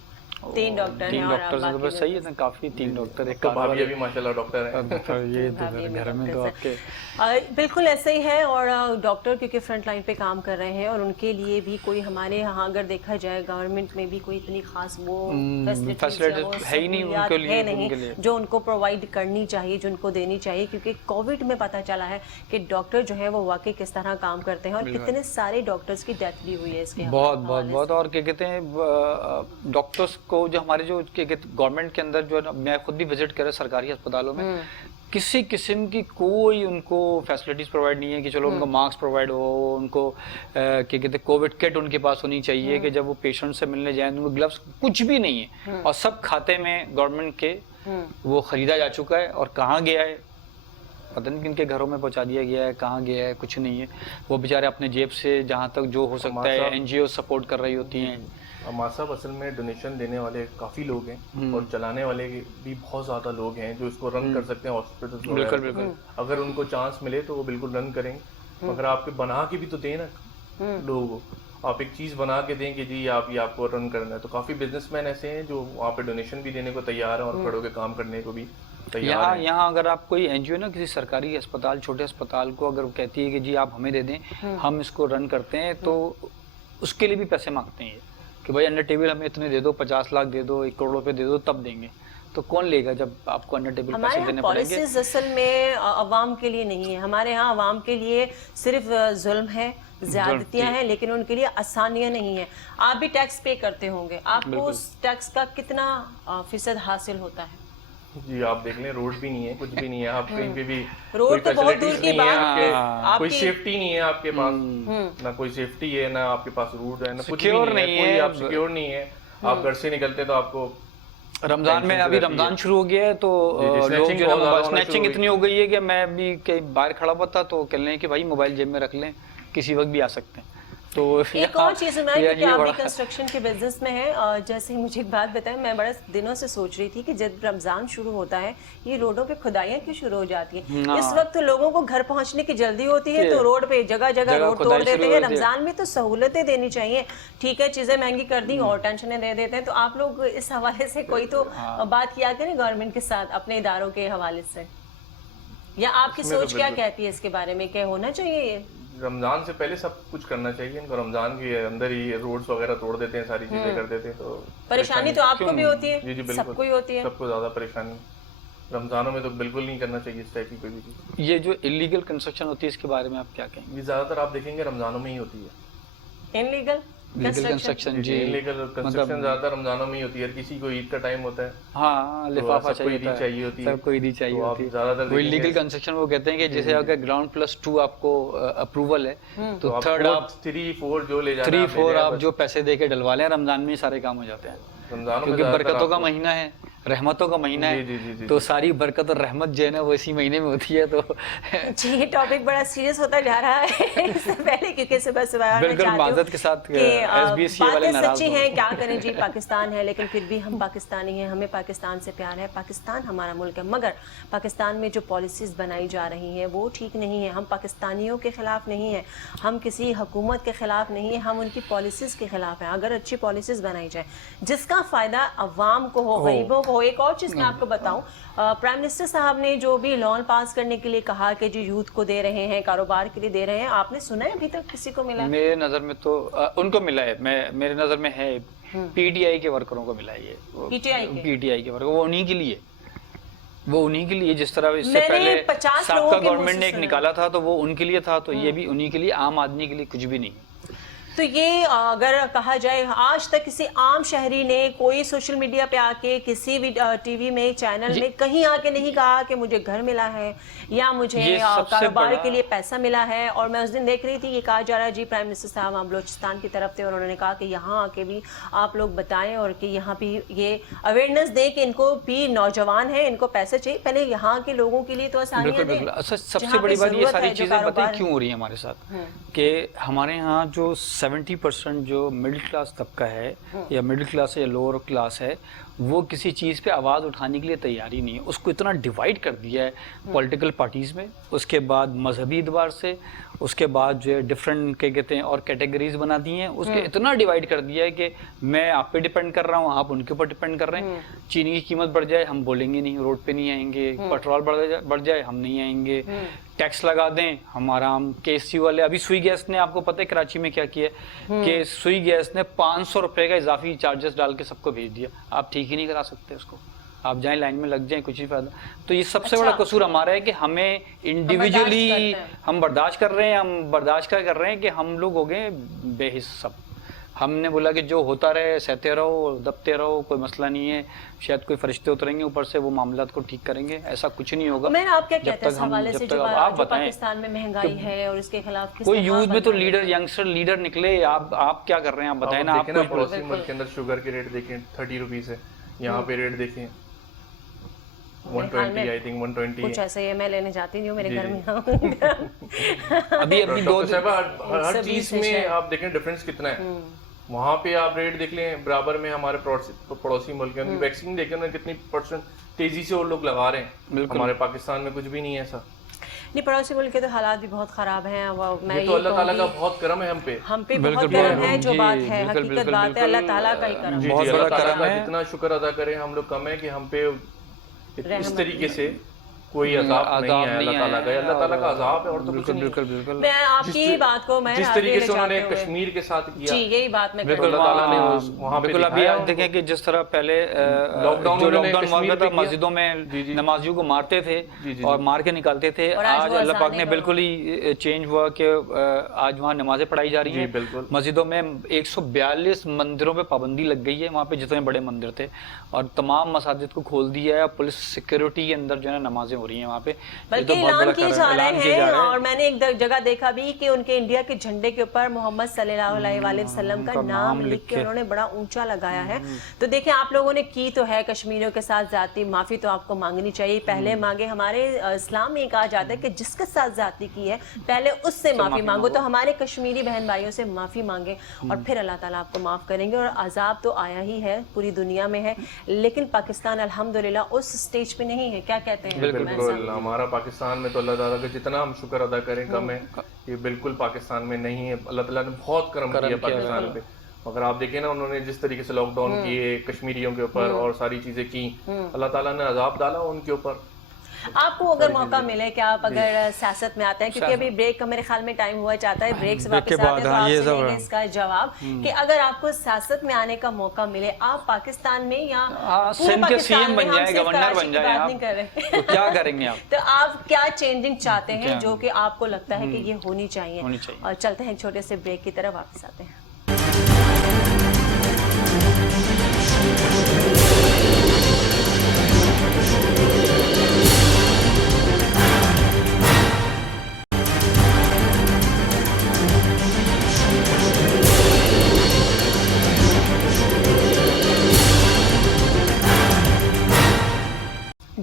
3 डॉक्टर हैं तीन और डॉक्टर हैं तो बाकी बस सही है ना, काफी 3 डॉक्टर एक तो भाभी कारोबार अभी माशाल्लाह डॉक्टर है। तो ये तो भाभी भी घर में तो डॉक्टर्स हैं। आपके बिल्कुल ऐसे ही है। और डॉक्टर क्योंकि फ्रंट लाइन पे काम कर रहे हैं और उनके लिए भी कोई हमारे यहाँ अगर देखा जाए गवर्नमेंट में भी कोई इतनी खास वो facilities है ही नहीं उनके लिए, है नहीं उनके लिए। जो उनको प्रोवाइड करनी चाहिए, जो उनको देनी चाहिए। क्योंकि कोविड में पता चला है कि डॉक्टर जो है वो वाकई किस तरह काम करते हैं और कितने सारे डॉक्टर्स की डेथ भी हुई है इसके बहुत बहुत हवाले बहुत। और क्या कहते हैं डॉक्टर्स को जो हमारे जो क्या कहते गवर्नमेंट के अंदर जो है ना, मैं खुद भी विजिट कर सरकारी अस्पतालों में, किसी किस्म की कोई उनको फैसिलिटीज प्रोवाइड नहीं है कि चलो उनको मास्क प्रोवाइड हो, उनको क्या कहते हैं कोविड किट उनके पास होनी चाहिए कि जब वो पेशेंट से मिलने जाएं उनको ग्लव्स, कुछ भी नहीं है। और सब खाते में गवर्नमेंट के वो खरीदा जा चुका है और कहाँ गया है पता नहीं, किनके घरों में पहुंचा दिया गया है, कहाँ गया है कुछ नहीं है। वो बेचारे अपने जेब से जहाँ तक जो हो सकता है NGO सपोर्ट कर रही होती हैं। अम्मा साहब असल में डोनेशन देने वाले काफ़ी लोग हैं और चलाने वाले भी बहुत ज़्यादा लोग हैं जो इसको रन कर सकते हैं हॉस्पिटल। बिल्कुल बिल्कुल। अगर उनको चांस मिले तो वो बिल्कुल रन करेंगे। मगर आपके बना के भी तो दें ना लोगों को, आप एक चीज़ बना के दें कि जी आप ये आपको रन करना है। तो काफ़ी बिजनेसमैन ऐसे हैं जो वहाँ पे डोनेशन भी देने को तैयार हैं और खड़े होकर काम करने को भी तैयार हैं। यहाँ अगर आप कोई NGO ना किसी सरकारी अस्पताल, छोटे अस्पताल को अगर कहती है कि जी आप हमें दे दें, हम इसको रन करते हैं, तो उसके लिए भी पैसे मांगते हैं कि भाई अंडर टेबल हमें इतने दे दो, 50 लाख दे दो, 1 करोड़ रुपए दे दो, तब देंगे। तो कौन लेगा जब आपको अंडर टेबल पैसे देने पड़ेंगे? पॉलिसीज असल में अवाम के लिए नहीं है, हमारे यहाँ अवाम के लिए सिर्फ जुल्म है, ज्यादतियां हैं, लेकिन उनके लिए आसानियां नहीं है। आप भी टैक्स पे करते होंगे, आपको उस टैक्स का कितना फीसद हासिल होता है? जी आप देख लें, रोड भी नहीं है, कुछ भी नहीं है, आप कहीं पे भी रोड कोई तो बहुत दूर facilities की नहीं है बात आपके, कोई आपकी- सेफ्टी नहीं है आपके पास, ना कोई सेफ्टी है, ना आपके पास रूट है, ना कुछ भी Secure नहीं नहीं है, कोई है। आप सिक्योर नहीं है। आप घर से निकलते तो आपको रमजान में, अभी रमजान शुरू हो गया है तो लोग snatching जो है बहुत ज्यादा मोबाइल होना स्नैचिंग शुरू हो इतनी हो गई है कि मैं अभी कहीं बाहर खड़ा हुआ था तो कह रहे हैं कि भाई मोबाइल जेब में रख लें, किसी वक्त भी आ सकते हैं। तो एक और चीज सुना है ये कि आप भी बड़ा- कंस्ट्रक्शन के बिजनेस में है। जैसे ही मुझे एक बात बताएं, मैं बड़े दिनों से सोच रही थी कि जब रमजान शुरू होता है ये रोडों पे खुदाइयां क्यों शुरू हो जाती हैं? इस वक्त लोगों को घर पहुंचने की जल्दी होती है तो रोड पे जगह जगह रोड तोड़ खुदाई देते शुरू हैं। होती है। रमजान में तो सहूलतें देनी चाहिए, ठीक है चीजें महंगी कर दी और टेंशनें दे देते हैं। तो आप लोग इस हवाले से कोई तो बात किया करें गवर्नमेंट के साथ, अपने इदारों के हवाले से, या आपकी सोच क्या कहती है इसके बारे में, क्या होना चाहिए ये? रमजान से पहले सब कुछ करना चाहिए इनको, रमजान के अंदर ही रोड्स वगैरह तोड़ देते हैं, सारी चीजें कर देते हैं। तो परेशानी तो आपको भी होती है, जी जी बिल्कुल, सबको ही होती है। सबको ज्यादा परेशानी रमजानों में तो बिल्कुल नहीं करना चाहिए इस टाइप की कोई भी चीज। ये जो इलीगल कंस्ट्रक्शन होती है इसके बारे में आप क्या कहेंगे? ये ज्यादातर आप देखेंगे रमजानों में ही होती है। इनलीगल लीगल कंस्ट्रक्शन जी, इनलीगल कंस्ट्रक्शन ज्यादा रमजानों में ही होती है। किसी को ईद का टाइम होता है, हाँ लिफाफा सबको ईदी चाहिए चाहिए होती है, सबको ईदी चाहिए तो आप होती है। ज्यादातर वो देखेंगे- इलीगल कंस्ट्रक्शन वो कहते हैं कि जैसे अगर ग्राउंड +2 आपको अप्रूवल है तो तो थर्ड आप 3-4 जो ले जाना 3-4 आप जो पैसे दे के डलवा लें, रमजान में ही सारे काम हो जाते हैं रमजानों में क्योंकि ज्यादातर बरकतों का आपको- महीना है, रहमतों का महीना जी, जी, जी, है, जी, तो सारी बरकत और रहमत जो है ना वो इसी महीने में होती है। तो जी ये टॉपिक बड़ा सीरियस होता जा रहा है इससे पहले, क्योंकि सुबह सुबह बिल्कुल माजरत के साथ SBSE वाले बातें नाराज सच्ची हो हैं, क्या करें जी, पाकिस्तान है लेकिन फिर भी हम पाकिस्तानी हैं, हमें पाकिस्तान से प्यार है, पाकिस्तान हमारा मुल्क है। मगर पाकिस्तान में जो पॉलिसीज बनाई जा रही हैं वो ठीक नहीं है। हम पाकिस्तानियों के खिलाफ नहीं है, हम किसी हुकूमत के खिलाफ नहीं है, हम उनकी पॉलिसीज के खिलाफ हैं। अगर अच्छी पॉलिसीज बनाई जाए जिसका फायदा अवाम को हो, गरीबों को हो। एक और चीज मैं आपको बताऊं, प्राइम मिनिस्टर साहब ने जो भी लॉन पास करने के लिए कहा कि जो यूथ को दे रहे हैं, कारोबार के लिए दे रहे हैं, आपने सुना है अभी तक किसी को मिला? मेरे नजर में तो उनको मिला है, मेरे नजर में है PTI के वर्करों को मिला है ये। PTI के वर्कर, वो उन्हीं के लिए, वो उन्हीं के लिए, जिस तरह इससे मैंने पहले 50 साबका लोगों के गवर्नमेंट ने मुंह से एक सुना। निकाला था तो वो उनके लिए था, तो ये भी उन्हीं के लिए, आम आदमी के लिए कुछ भी नहीं। तो ये अगर कहा जाए, आज तक किसी आम शहरी ने कोई सोशल मीडिया पे आके किसी भी टीवी में चैनल में कहीं आके नहीं कहा कि मुझे घर मिला है या मुझे कारोबार के लिए पैसा मिला है। और मैं उस दिन देख रही थी कि कहा जा रहा है जी प्राइम मिनिस्टर साहब हम बलोचिस्तान की तरफ थे और उन्होंने कहा कि यहाँ आके भी आप लोग बताएं और कि यहाँ भी ये अवेयरनेस दें कि इनको भी नौजवान है, इनको पैसे चाहिए, पहले यहाँ के लोगों के लिए तो आसानियां दें। अच्छा, सबसे बड़ी बात ये सारी चीजें पता है क्यों हो रही है हमारे साथ, कि हमारे यहाँ जो 70% जो मिडिल क्लास तबका है या मिडिल क्लास या लोअर क्लास है, वो किसी चीज़ पे आवाज़ उठाने के लिए तैयारी नहीं है। उसको इतना डिवाइड कर दिया है पॉलिटिकल पार्टीज़ में, उसके बाद मजहबी एतबार से, उसके बाद जो है डिफरेंट क्या कहते हैं और कैटेगरीज बना दी हैं, उसके इतना डिवाइड कर दिया है कि मैं आप पे डिपेंड कर रहा हूँ, आप उनके ऊपर डिपेंड कर रहे हैं। चीनी की कीमत बढ़ जाए हम बोलेंगे नहीं, रोड पे नहीं आएंगे, पेट्रोल बढ़ जाए हम नहीं आएंगे, टैक्स लगा दें हम आराम। KSU वाले अभी सुई गैस ने, आपको पता है कराची में क्या किया कि सुई गैस ने 500 रुपए का इजाफी चार्जेस डाल के सबको भेज दिया। आप ठीक ही नहीं करा सकते उसको, आप जाएं लाइन में लग जाएं, कुछ ही फायदा। तो ये सबसे बड़ा कसूर हमारा है कि हमें इंडिविजुअली हम बर्दाश्त कर रहे हैं, हम बर्दाश्त क्या कर रहे हैं कि हम लोग हो गए बेहिस सब। हमने बोला कि जो होता रहे सहते रहो, दबते रहो, कोई मसला नहीं है, शायद कोई फरिश्ते उतरेंगे ऊपर से वो मामलात को ठीक करेंगे, ऐसा कुछ नहीं होगा। मैं आप क्या कहते हैं इस हवाले से, आप बताएं पाकिस्तान में महंगाई है और इसके खिलाफ कोई यूथ में तो लीडर, यंगस्टर लीडर निकले, आप क्या कर रहे हैं, आप बताएं ना। आप पड़ोसी मुल्क के अंदर शुगर के रेट देखें 30 रुपीज है, यहाँ पे रेट देखें 120, आई थिंक 120 कुछ ऐसा ही है। मैं लेने जाती नहीं हूँ, मेरे घर में अभी हर चीज में आप देखें डिफरेंस कितना है। वहाँ पे आप रेट देख लें, बराबर में हमारे पड़ोसी मुल्क है, उनकी वैक्सीन देखें उन्होंने कितनी % तेजी से वो लोग लगा रहे हैं। हमारे पाकिस्तान में कुछ भी नहीं है ऐसा। नहीं, पड़ोसी मुल्क के तो हालात भी बहुत खराब हैं। मैं ये तो अल्लाह ताला का बहुत करम है हम पे बहुत करम है, जो बात है हकीकत बात है, अल्लाह ताला का ही करम है। बहुत बड़ा करम है। जितना शुक्र अदा करें हम लोग कम है कि हम पे इस तरीके से कोई अज़ाब नहीं है। अल्लाह ताला का अज़ाब है और तो कुछ नहीं। बिल्कुल मैं आपकी बात को मैं जिस तरीके से उन्होंने कश्मीर के साथ किया, जी यही बात मैं बिल्कुल अल्लाह ताला ने वहाँ पे बिल्कुल। अभी आप देखें कि जिस तरह पहले लॉकडाउन हुआ था, मस्जिदों में नमाजियों को मारते थे और मार के निकालते थे, आज अल्लाह पाक ने बिल्कुल ही चेंज हुआ कि आज वहाँ नमाजें पढ़ाई जा रही है मस्जिदों में। 142 मंदिरों पे पाबंदी लग गई है, वहाँ पे जितने बड़े मंदिर थे, और तमाम मसाजिद को खोल दिया है। पुलिस सिक्योरिटी के अंदर जो है नमाजें हो रही हैं वहाँ पे, बल्कि ऐलान किए जा रहे हैं। और मैंने एक जगह देखा भी कि उनके इंडिया के झंडे के ऊपर मोहम्मद सल्लल्लाहु अलैहि वसल्लम का नाम लिख के उन्होंने बड़ा ऊंचा लगाया है। तो देखिए आप लोगों ने की तो है कश्मीरियों के साथ जाती, माफी तो आपको मांगनी चाहिए, पहले मांगे। हमारे इस्लाम में कहा जाता है कि जिसके साथ जाती की है पहले उससे माफी मांगो। तो हमारे कश्मीरी बहन भाइयों से माफी मांगे और फिर अल्लाह ताला आपको माफ करेंगे। और अजाब तो आया ही है, पूरी दुनिया में है, लेकिन पाकिस्तान अल्हम्दुलिल्लाह उस स्टेज पे नहीं है। क्या कहते हैं? बिल्कुल, हमारा पाकिस्तान में तो अल्लाह ताला का जितना हम शुक्र अदा करें कम है। ये बिल्कुल पाकिस्तान में नहीं है। अल्लाह ताला ने बहुत करम किया पाकिस्तान पे। मगर आप देखें ना, उन्होंने जिस तरीके से लॉकडाउन किए कश्मीरियों के ऊपर और सारी चीजें की, अल्लाह ताला ने अजाब डाला उनके ऊपर। आपको अगर मौका मिले कि आप अगर सियासत में आते हैं, क्योंकि अभी ब्रेक का मेरे ख्याल में टाइम हुआ चाहता है, ब्रेक से वापस आते हैं तो आप सुनेंगे इसका जवाब कि अगर आपको सियासत में आने का मौका मिले, आप पाकिस्तान में या सिंध के सीएम बन जाए, गवर्नर बन जाए, बात नहीं कर रहे तो क्या करेंगे आप? तो आप क्या चेंजिंग चाहते हैं जो कि आपको लगता है कि ये होनी चाहिए? और चलते हैं छोटे से ब्रेक की तरफ, वापस आते हैं।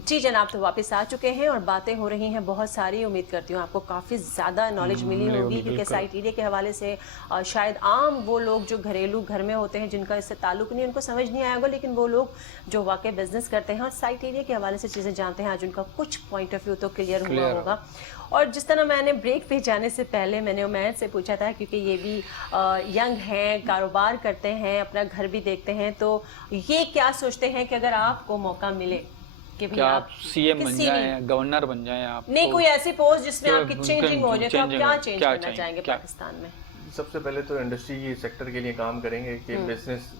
जी जनाब, तो वापस आ चुके हैं और बातें हो रही हैं बहुत सारी। उम्मीद करती हूँ आपको काफ़ी ज़्यादा नॉलेज मिली होगी, क्योंकि साइट एरिया के हवाले से शायद आम वो लोग जो घरेलू घर में होते हैं जिनका इससे ताल्लुक़ नहीं, उनको समझ नहीं आया होगा, लेकिन वो लोग जो वाकई बिजनेस करते हैं और साइट एरिया के हवाले से चीज़ें जानते हैं, आज उनका कुछ पॉइंट ऑफ व्यू तो क्लियर हुआ होगा। और जिस तरह मैंने ब्रेक पे जाने से पहले मैंने उमैर से पूछा था, क्योंकि ये भी यंग हैं, कारोबार करते हैं, अपना घर भी देखते हैं, तो ये क्या सोचते हैं कि अगर आपको मौका मिले कि क्या आप सीएम बन जाएं, गवर्नर बन जाएं, आप नहीं तो कोई ऐसी पोस्ट जिसमें आपकी चेंजिंग हो जाए, तो आप क्या चेंज करना चाहेंगे पाकिस्तान में? सबसे पहले तो इंडस्ट्री सेक्टर के लिए काम करेंगे कि बिजनेस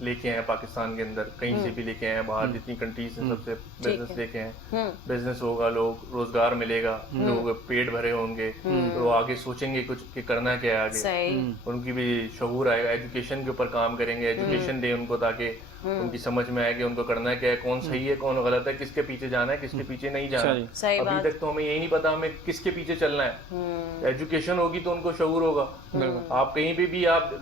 लेके आए पाकिस्तान के अंदर, कहीं से भी लेके आए बाहर, जितनी कंट्रीज हैं सबसे बिजनेस लेके आए। बिजनेस होगा, लोग रोजगार मिलेगा, लोग पेट भरे होंगे तो आगे सोचेंगे कुछ कि करना क्या है आगे, उनकी भी शऊर आएगा, एजुकेशन के ऊपर काम करेंगे, एजुकेशन दे उनको ताकि उनकी समझ में आए कि उनको करना क्या है, कौन सही है कौन गलत है, किसके पीछे जाना है किसके पीछे नहीं जाना। अभी तक तो हमें यही नहीं पता हमें किसके पीछे चलना है। एजुकेशन होगी तो उनको शऊर होगा। आप कहीं पे भी आप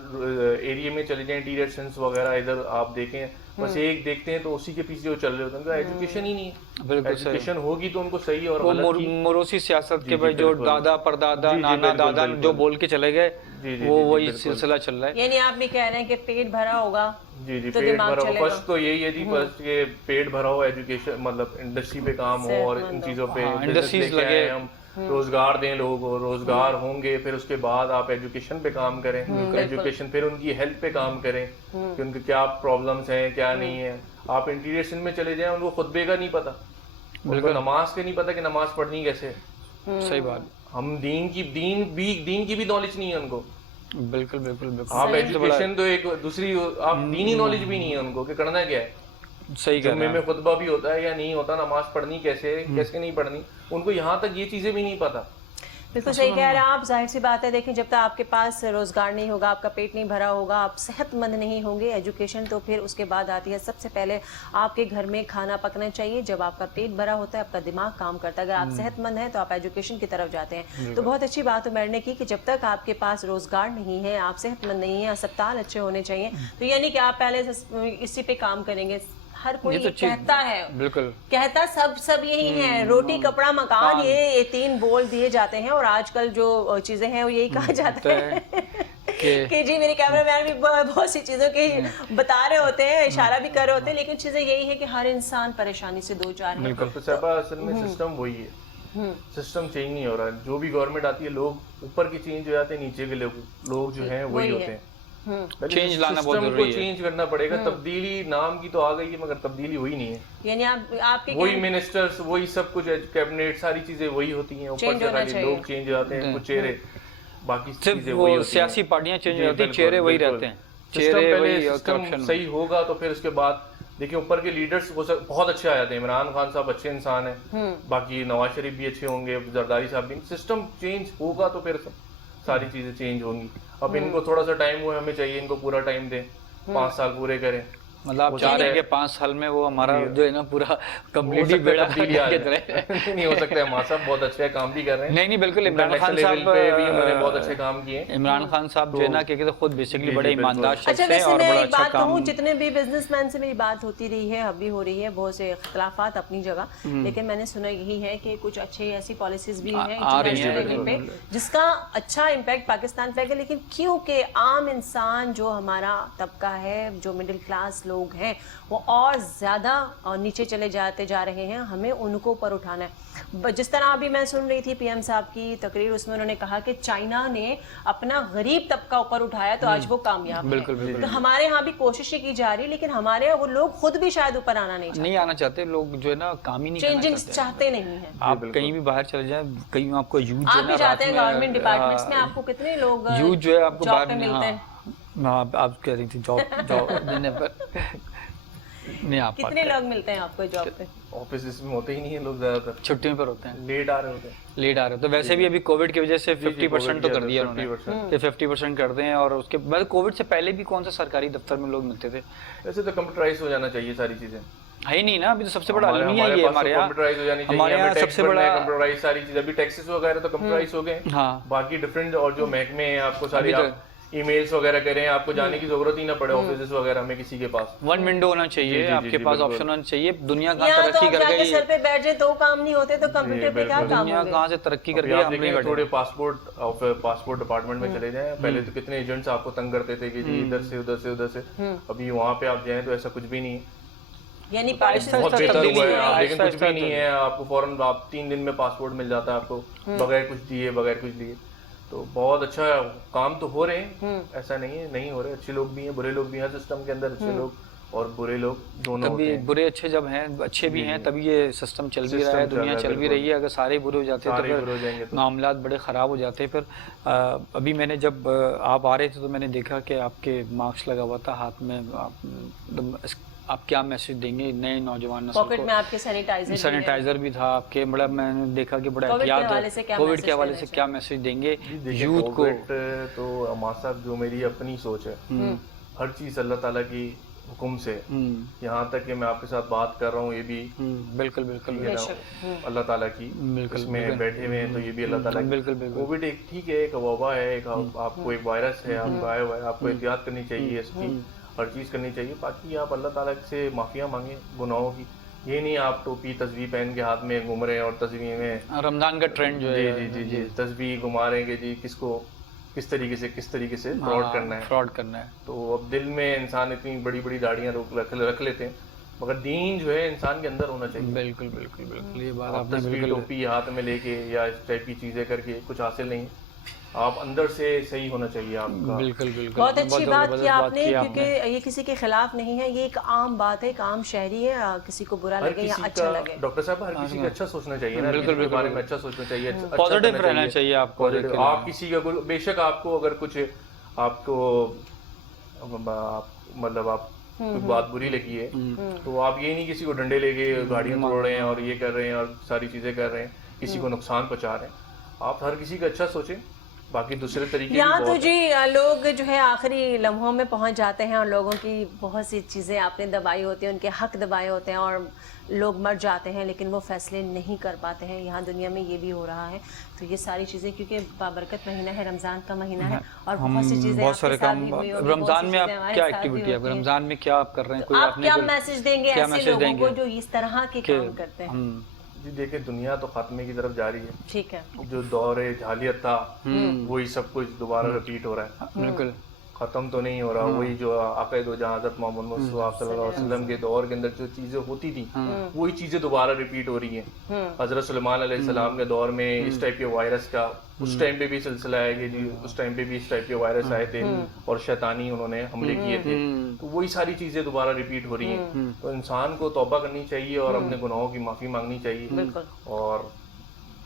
एरिया में चले जाएं, इंटीरियर सेंस वगैरह इधर आप देखें, बस एक देखते हैं तो उसी के पीछे जो चल रहे होते हैं, उनका एजुकेशन ही नहीं है। एजुकेशन होगी तो उनको सही और गलत की मोरोसी सियासत के भाई जो दादा परदादा नाना दादा जो बोल के चले गए वो वही सिलसिला चल रहा है। यानी आप भी कह रहे हैं कि पेट भरा होगा। जी जी, पेट भरा हो। फर्स्ट तो यही है जी, फर्स्ट के पेट भरा हो, एजुकेशन मतलब इंडस्ट्री पे काम हो और इन चीजों पे इंडस्ट्रीज लगे, हम रोजगार दें लोगों को, रोजगार होंगे फिर उसके बाद आप एजुकेशन पे काम करें, एजुकेशन फिर उनकी हेल्थ पे काम करें कि उनके क्या प्रॉब्लम्स हैं क्या नहीं है। आप इंटीरियर सिंध में चले जाएं, उनको खुतबे का नहीं पता, उनको नमाज के नहीं पता कि नमाज पढ़नी कैसे। सही बात। हम दीन की भी नॉलेज नहीं है उनको। बिल्कुल बिल्कुल बिल्कुल। आप एजुकेशन तो एक दूसरी, आप दीनी नॉलेज भी नहीं है उनको कि करना क्या है। सही जुम्मे में खुतबा भी होता है या नहीं होता, नमाज पढ़नी कैसे कैसे नहीं पढ़नी, उनको यहाँ तक ये चीजें भी नहीं पता। बिल्कुल सही कह रहे हैं आप। जाहिर सी बात है, देखें जब तक आपके पास रोजगार नहीं होगा, आपका पेट नहीं भरा होगा, आप सेहतमंद नहीं होंगे, एजुकेशन तो फिर उसके बाद आती है। सबसे पहले आपके घर में खाना पकना चाहिए। जब आपका पेट भरा होता है, आपका दिमाग काम करता है। अगर आप सेहतमंद हैं तो आप एजुकेशन की तरफ जाते हैं। तो बहुत अच्छी बात उमर ने की कि जब तक आपके पास रोजगार नहीं है, आप सेहतमंद नहीं है, अस्पताल अच्छे होने चाहिए, तो यानी कि आप पहले इसी पे काम करेंगे। हर कोई तो कहता है, बिल्कुल कहता सब यही है, रोटी कपड़ा मकान, ये तीन बोल दिए जाते हैं। और आजकल जो चीजें हैं वो यही कहा जाता है कि जी मेरे कैमरामैन भी बहुत सी चीजों के बता रहे होते हैं, इशारा भी कर रहे होते हैं, लेकिन चीजें यही है कि हर इंसान परेशानी से दो चार है। तो साहबा असल में सिस्टम वही है, सिस्टम चेंज नहीं हो रहा है। जो भी गवर्नमेंट आती है, लोग ऊपर के चेंज हो जाते हैं, नीचे के लोग जो हैं वही होते हैं। चेंज लाना बहुत जरूरी है, चेंज करना पड़ेगा। तब्दीली नाम की तो आ गई है मगर तब्दीली हुई नहीं है। यानी आपके वही मिनिस्टर्स, वही सब कुछ, कैबिनेट, सारी चीजें वही होती हैं। ऊपर से खाली लोग चेंज हो जाते हैं, कुछ चेहरे, बाकी चीजें वही होती हैं। सियासी पार्टियां चेंज हो जाती हैं, चेहरे वही रहते हैं। सिस्टम सही होगा तो फिर उसके बाद देखिए ऊपर के लीडर्स बहुत अच्छे आ जाते हैं। इमरान खान साहब अच्छे इंसान है, बाकी नवाज शरीफ भी अच्छे होंगे, जरदारी साहब भी। सिस्टम चेंज होगा तो फिर सारी चीजें चेंज होंगी। अब इनको थोड़ा सा टाइम हुआ, हमें चाहिए इनको पूरा टाइम दें, 5 साल पूरे करें। मतलब आप चाह रहे हैं कि 5 साल में वो हमारा जो है ना पूरा कम्प्लीटली बेड़ा नहीं हो सकता है। हमारा साहब बहुत अच्छा काम भी कर रहे हैं। नहीं बिल्कुल, इमरान खान साहब पे भी उन्होंने बहुत अच्छे काम किए। इम्रान खान साहब जो है ना कि खुद बेसिकली बड़े ईमानदार शख्स हैं वैसे और मैं बड़ा एक अच्छा बात काम। कहूं, जितने भी बिजनेसमैन से मेरी बात होती रही है, अब भी हो रही है, बहुत से इख्तिलाफात अपनी जगह, लेकिन मैंने सुना यही है कि कुछ अच्छी ऐसी पॉलिसीज भी हैं इंटरनेशनल लेवल पे जिसका अच्छा इम्पैक्ट पाकिस्तान पे है। लेकिन क्योंकि आम इंसान जो हमारा तबका है, जो मिडिल क्लास लोग हैं, वो और ज्यादा नीचे चले जाते जा रहे हैं। हमें उनको ऊपर उठाना है। जिस तरह अभी मैं सुन रही थी पीएम साहब की तकरीर, उसमें उन्होंने कहा कि चाइना ने अपना गरीब तबका ऊपर उठाया तो आज वो कामयाब है। तो हमारे यहाँ भी कोशिशें की जा रही है, लेकिन हमारे यहाँ वो लोग खुद भी शायद ऊपर आना नहीं आना चाहते। लोग जो है ना काम ही नहीं चेंजिंग चाहते नहीं है। आप कहीं भी बाहर चले जाए, कहीं आपको यूथ आप भी जाते हैं गवर्नमेंट डिपार्टमेंट्स में, आपको कितने लोग यूथ जो है आपको जॉब पे मिलते हैं? आप कह रही थी जॉब देने पर नहीं, आप कितने लोग मिलते हैं आपको जॉब पे? ऑफिस में होते ही नहीं है लोग, ज्यादातर छुट्टियों पर होते हैं, लेट आ रहे होते हैं। तो वैसे भी अभी कोविड की वजह से 50% तो कर दिया उन्होंने, 50% कर दें। और उसके बाद कोविड से पहले भी कौन सा सरकारी दफ्तर में लोग मिलते थे? वैसे तो कंप्यूटराइज हो जाना चाहिए सारी चीजें, है ही नहीं ना अभी तो। सबसे बड़ा अलमिया ये हमारे यहाँ कंप्यूटराइज हो जानी चाहिए। हमारे यहाँ सबसे बड़ा कंप्यूटराइज सारी चीजें, अभी टैक्सेस वगैरह तो कंप्यूटराइज हो गए। हाँ, बाकी डिफरेंट और जो महकमे हैं आपको सारी ईमेल्स वगैरह करें, आपको जाने की जरूरत ही ना पड़े ऑफिस वगैरह में किसी के पास। वन विंडो होना चाहिए, आपके पास ऑप्शन होना चाहिए। दुनिया कहाँ यहाँ तरक्की तो कर गई, सर पे बैठ जाए तो काम नहीं होते, तो कंप्यूटर पे क्या काम दुनिया होंगे? कहाँ से तरक्की कर गई। हम नहीं थोड़े पासपोर्ट डिपार्टमेंट में चले जाएं, पहले तो कितने एजेंट्स आपको तंग करते थे कि जी इधर से उधर से उधर से। अभी वहाँ पे आप जाएं तो ऐसा कुछ भी नहीं है, यानी बहुत बेहतर हुआ है। लेकिन कुछ भी नहीं है, आपको फौरन आप 3 दिन में पासपोर्ट मिल जाता है आपको, बगैर कुछ दिए। तो बहुत अच्छा काम तो हो रहे हैं, ऐसा नहीं है नहीं हो रहे। अच्छे लोग भी हैं, बुरे लोग भी हैं सिस्टम के अंदर। अच्छे लोग और बुरे लोग दोनों होते कभी हैं। बुरे अच्छे जब हैं, अच्छे भी हैं, तभी ये सिस्टम चल भी रहा है, सिस्टम चल दुनिया रहा है, चल भी बिल्कुल। रही है। अगर सारे बुरे हो जाते हैं तो सारे बुरे हो जाएंगे फिर तो मामलात बड़े ख़राब हो जाते हैं। फिर अभी मैंने जब आप आ रहे थे तो मैंने देखा कि आपके मास्क लगा हुआ था हाथ में। आप क्या मैसेज देंगे नए नौजवान नस्ल पॉकेट में आपके सैनिटाइजर सैनिटाइजर भी था आपके, बड़ा मैंने देखा कि बड़ा कोविड के एहतियात हवाले से क्या कोविड मैसेज के हवाले देना से क्या मैसेज देंगे देखिए यूथ को? कोविड तो अमार साहब जो मेरी अपनी सोच है, हर चीज़ अल्लाह ताला की हुक्म से, यहाँ तक कि मैं आपके साथ बात कर रहा हूँ ये भी बिल्कुल बिल्कुल ठीक है ना, अल्लाह ताला की बिल्कुल, इसमें बिल्कुल। बैठे हुए हैं तो ये भी अल्लाह ताला की। बिल्कुल बिल्कुल कोविड एक ठीक है, एक वबा है, एक आपको एक वायरस है, आपको आया हुआ है, आपको एहतियात करनी चाहिए इसकी, हर चीज़ करनी चाहिए। बाकी आप अल्लाह ताला से माफ़िया मांगे गुनाहों की। ये नहीं आप टोपी तस्वीर पहन के हाथ में घूम रहे हैं और तस्वीर में रमजान का ट्रेंड जो है जी जी जी तस्वीर घुमा रहे हैं कि जी किसको किस तरीके से फ्रॉड करना है। फ्रॉड करना है। तो अब दिल में इंसान इतनी बड़ी बड़ी दाढ़ियाँ रख लेते हैं, मगर दीन जो है इंसान के अंदर होना चाहिए। बिल्कुल बिल्कुल बिल्कुल, ये बात आप आपने तस्वीर बिल्कुल टोपी हाथ में लेके या इस टाइप की चीजें करके कुछ हासिल नहीं। आप अंदर से सही होना चाहिए आपका। बिल्कुल बिल्कुल बहुत अच्छी बात की जबरदस्त आपने, की क्योंकि ये किसी के खिलाफ नहीं है, ये एक आम बात है, एक आम शहरी है, किसी को बुरा हर लगे या किसी अच्छा का लगे। डॉक्टर साहब हर किसी का अच्छा सोचना चाहिए ना, बिल्कुल, किसी के बिल्कुल, बारे में अच्छा सोचना चाहिए, अच्छा पॉजिटिव करना रहना चाहिए आपको। पॉजिटिव। आप किसी का बेशक आपको अगर कुछ आपको मतलब आप कुछ बात बुरी लगी है तो आप ये नहीं किसी को डंडे लेके गाड़ियां तोड़ रहे हैं और ये कर रहे हैं और सारी चीजें कर रहे हैं, किसी को नुकसान पहुंचा रहे हैं। आप हर किसी का अच्छा सोचें, बाकी दूसरे तरीके यहाँ भी तो बहुत जी लोग जो है आखिरी लम्हों में पहुंच जाते हैं और लोगों की बहुत सी चीज़ें आपने दबाई होती हैं, उनके हक दबाए होते हैं और लोग मर जाते हैं, लेकिन वो फैसले नहीं कर पाते हैं। यहाँ दुनिया में ये भी हो रहा है। तो ये सारी चीज़ें, क्योंकि बाबरकत महीना है, रमज़ान का महीना है और बहुत सी चीज़ें बहुत सारे आपके साथ काम भी हुई होंगी, रमजान में बहुत आप सी चीज़ें हमारे क्या साथ भी एक्टिविटी है होती हैं। रमजान में क्या आप कर रहे हैं? कोई आप आपने क्या कोई मैसेज देंगे क्या ऐसे मैसेज लोगों देंगे को जो इस तरह के कि काम करते हैं? जी देखिए दुनिया तो खात्मे की तरफ जा रही है। ठीक है। जो दौर झालियत था वही सब कुछ दोबारा रिपीट हो रहा है, बिल्कुल खत्म तो नहीं हो रहा। वही जो आक़िद व जहाँ हज़रत मोहम्मद मुस्तफ़ा सल्लल्लाहु अलैहि वसल्लम के दौर के अंदर जो चीजें होती थी वही चीजें दोबारा रिपीट हो रही हैं। हज़रत सुलेमान अलैहिस्सलाम के दौर में इस टाइप के वायरस का उस टाइम पे भी सिलसिला है कि जी उस टाइम पे भी इस टाइप के वायरस आए थे और शैतानी उन्होंने हमले किए थे। तो वही सारी चीजें दोबारा रिपीट हो रही हैं। तो इंसान को तौबा करनी चाहिए और अपने गुनाहों की माफी मांगनी चाहिए और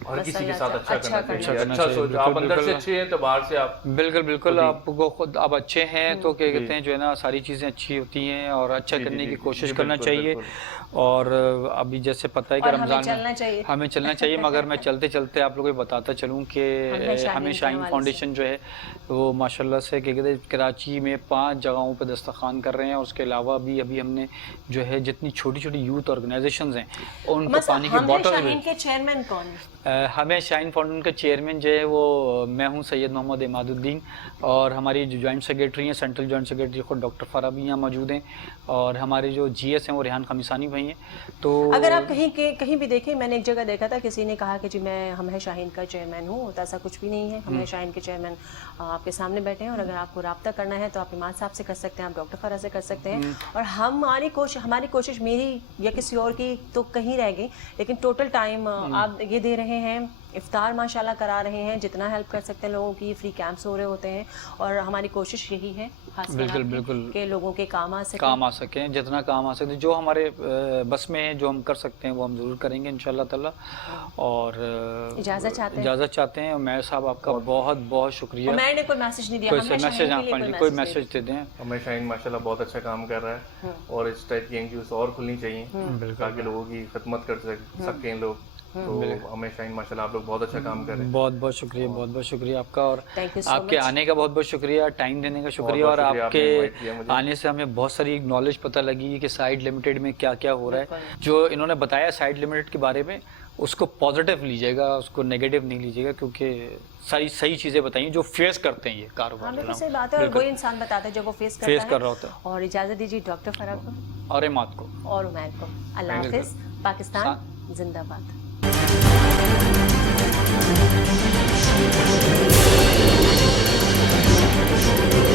हर किसी के साथ अच्छा करना चाहिए। अच्छा सोच, आप अंदर से अच्छे हैं तो बाहर से आप बिल्कुल बिल्कुल आपको खुद आप अच्छे हैं तो क्या कहते हैं जो है ना सारी चीज़ें अच्छी होती हैं और अच्छा करने की कोशिश करना चाहिए। और अभी जैसे पता है कि रमज़ान में हमें चलना चाहिए, मगर मैं चलते चलते आप लोगों को बताता चलूँ कि हमें शाहीन फाउंडेशन जो है वो माशाल्लाह से क्या कहते हैं कराची में 5 जगहों पर दस्तरखान कर रहे हैं और उसके अलावा भी अभी हमने जो है जितनी छोटी छोटी यूथ ऑर्गेनाइजेशंस हैं उनको पानी की बॉटल के चेयरमैन कौन है? हमें शाहीन फाउंडेशन का चेयरमैन जो है वो मैं हूँ सैयद मोहम्मद इमादुद्दीन और हमारी जो जॉइंट सेक्रेटरी हैं सेंट्रल जॉइंट सेक्रेटरी खुद डॉक्टर फ़रा भी यहाँ मौजूद हैं और हमारे जो GS हैं वो रेहान खमीसानी भाई हैं। तो अगर आप कहीं भी देखें, मैंने एक जगह देखा था किसी ने कहा कि जी हम है शाहीन का चेयरमैन हूँ, तो ऐसा कुछ भी नहीं है। हम है शाहीन के चेयरमैन आपके सामने बैठे हैं और अगर आपको रब्ता करना है तो आप इमाद साहब से कर सकते हैं, आप डॉक्टर फ़रा से कर सकते हैं। और हमारी कोशिश मेरी या किसी और की तो कहीं रह गई, लेकिन टोटल टाइम आप ये दे रहे हैं, इफ्तार माशाल्लाह करा रहे हैं, जितना हेल्प कर सकते हैं लोगों की, फ्री कैंप्स हो रहे होते हैं और हमारी कोशिश यही है बिल्कुल कि लोगों के काम आ सकें जितना काम आ सकते, जो हमारे बस में है जो हम कर सकते हैं वो हम ज़रूर करेंगे इंशाल्लाह ताला। और इजाज़त चाहते हैं। उमैर साहब आपका बहुत बहुत शुक्रिया। मैंने कोई मैसेज नहीं दिया, कोई मैसेज दे दें। हमें शाहीन माशाल्लाह बहुत अच्छा काम कर रहा है और इस टाइप की NGOs और खुलनी चाहिए ताकि लोगों की खिदमत कर सकें लोग। तो हमें शाहीन माशाल्लाह आप लोग बहुत अच्छा काम कर रहे हैं। बहुत बहुत शुक्रिया आपका और आपके आने का बहुत बहुत शुक्रिया, टाइम देने का शुक्रिया। और आपके आने से हमें बहुत सारी नॉलेज पता लगी कि साइड लिमिटेड में क्या क्या हो रहा है। जो इन्होंने बताया साइड लिमिटेड के बारे में उसको पॉजिटिव लीजिएगा, उसको नेगेटिव नहीं लीजिएगा, क्योंकि सारी सही चीज़ें बताइए जो फेस करते हैं ये कारोबार। बिल्कुल सही बात है और वही इंसान बताता है जब वो फेस कर रहा होता है। और इजाज़त दीजिए डॉक्टर फ़रा को और इमाद को और उमैर को। अल्लाह हाफ़िज़। पाकिस्तान जिंदाबाद। Thank you.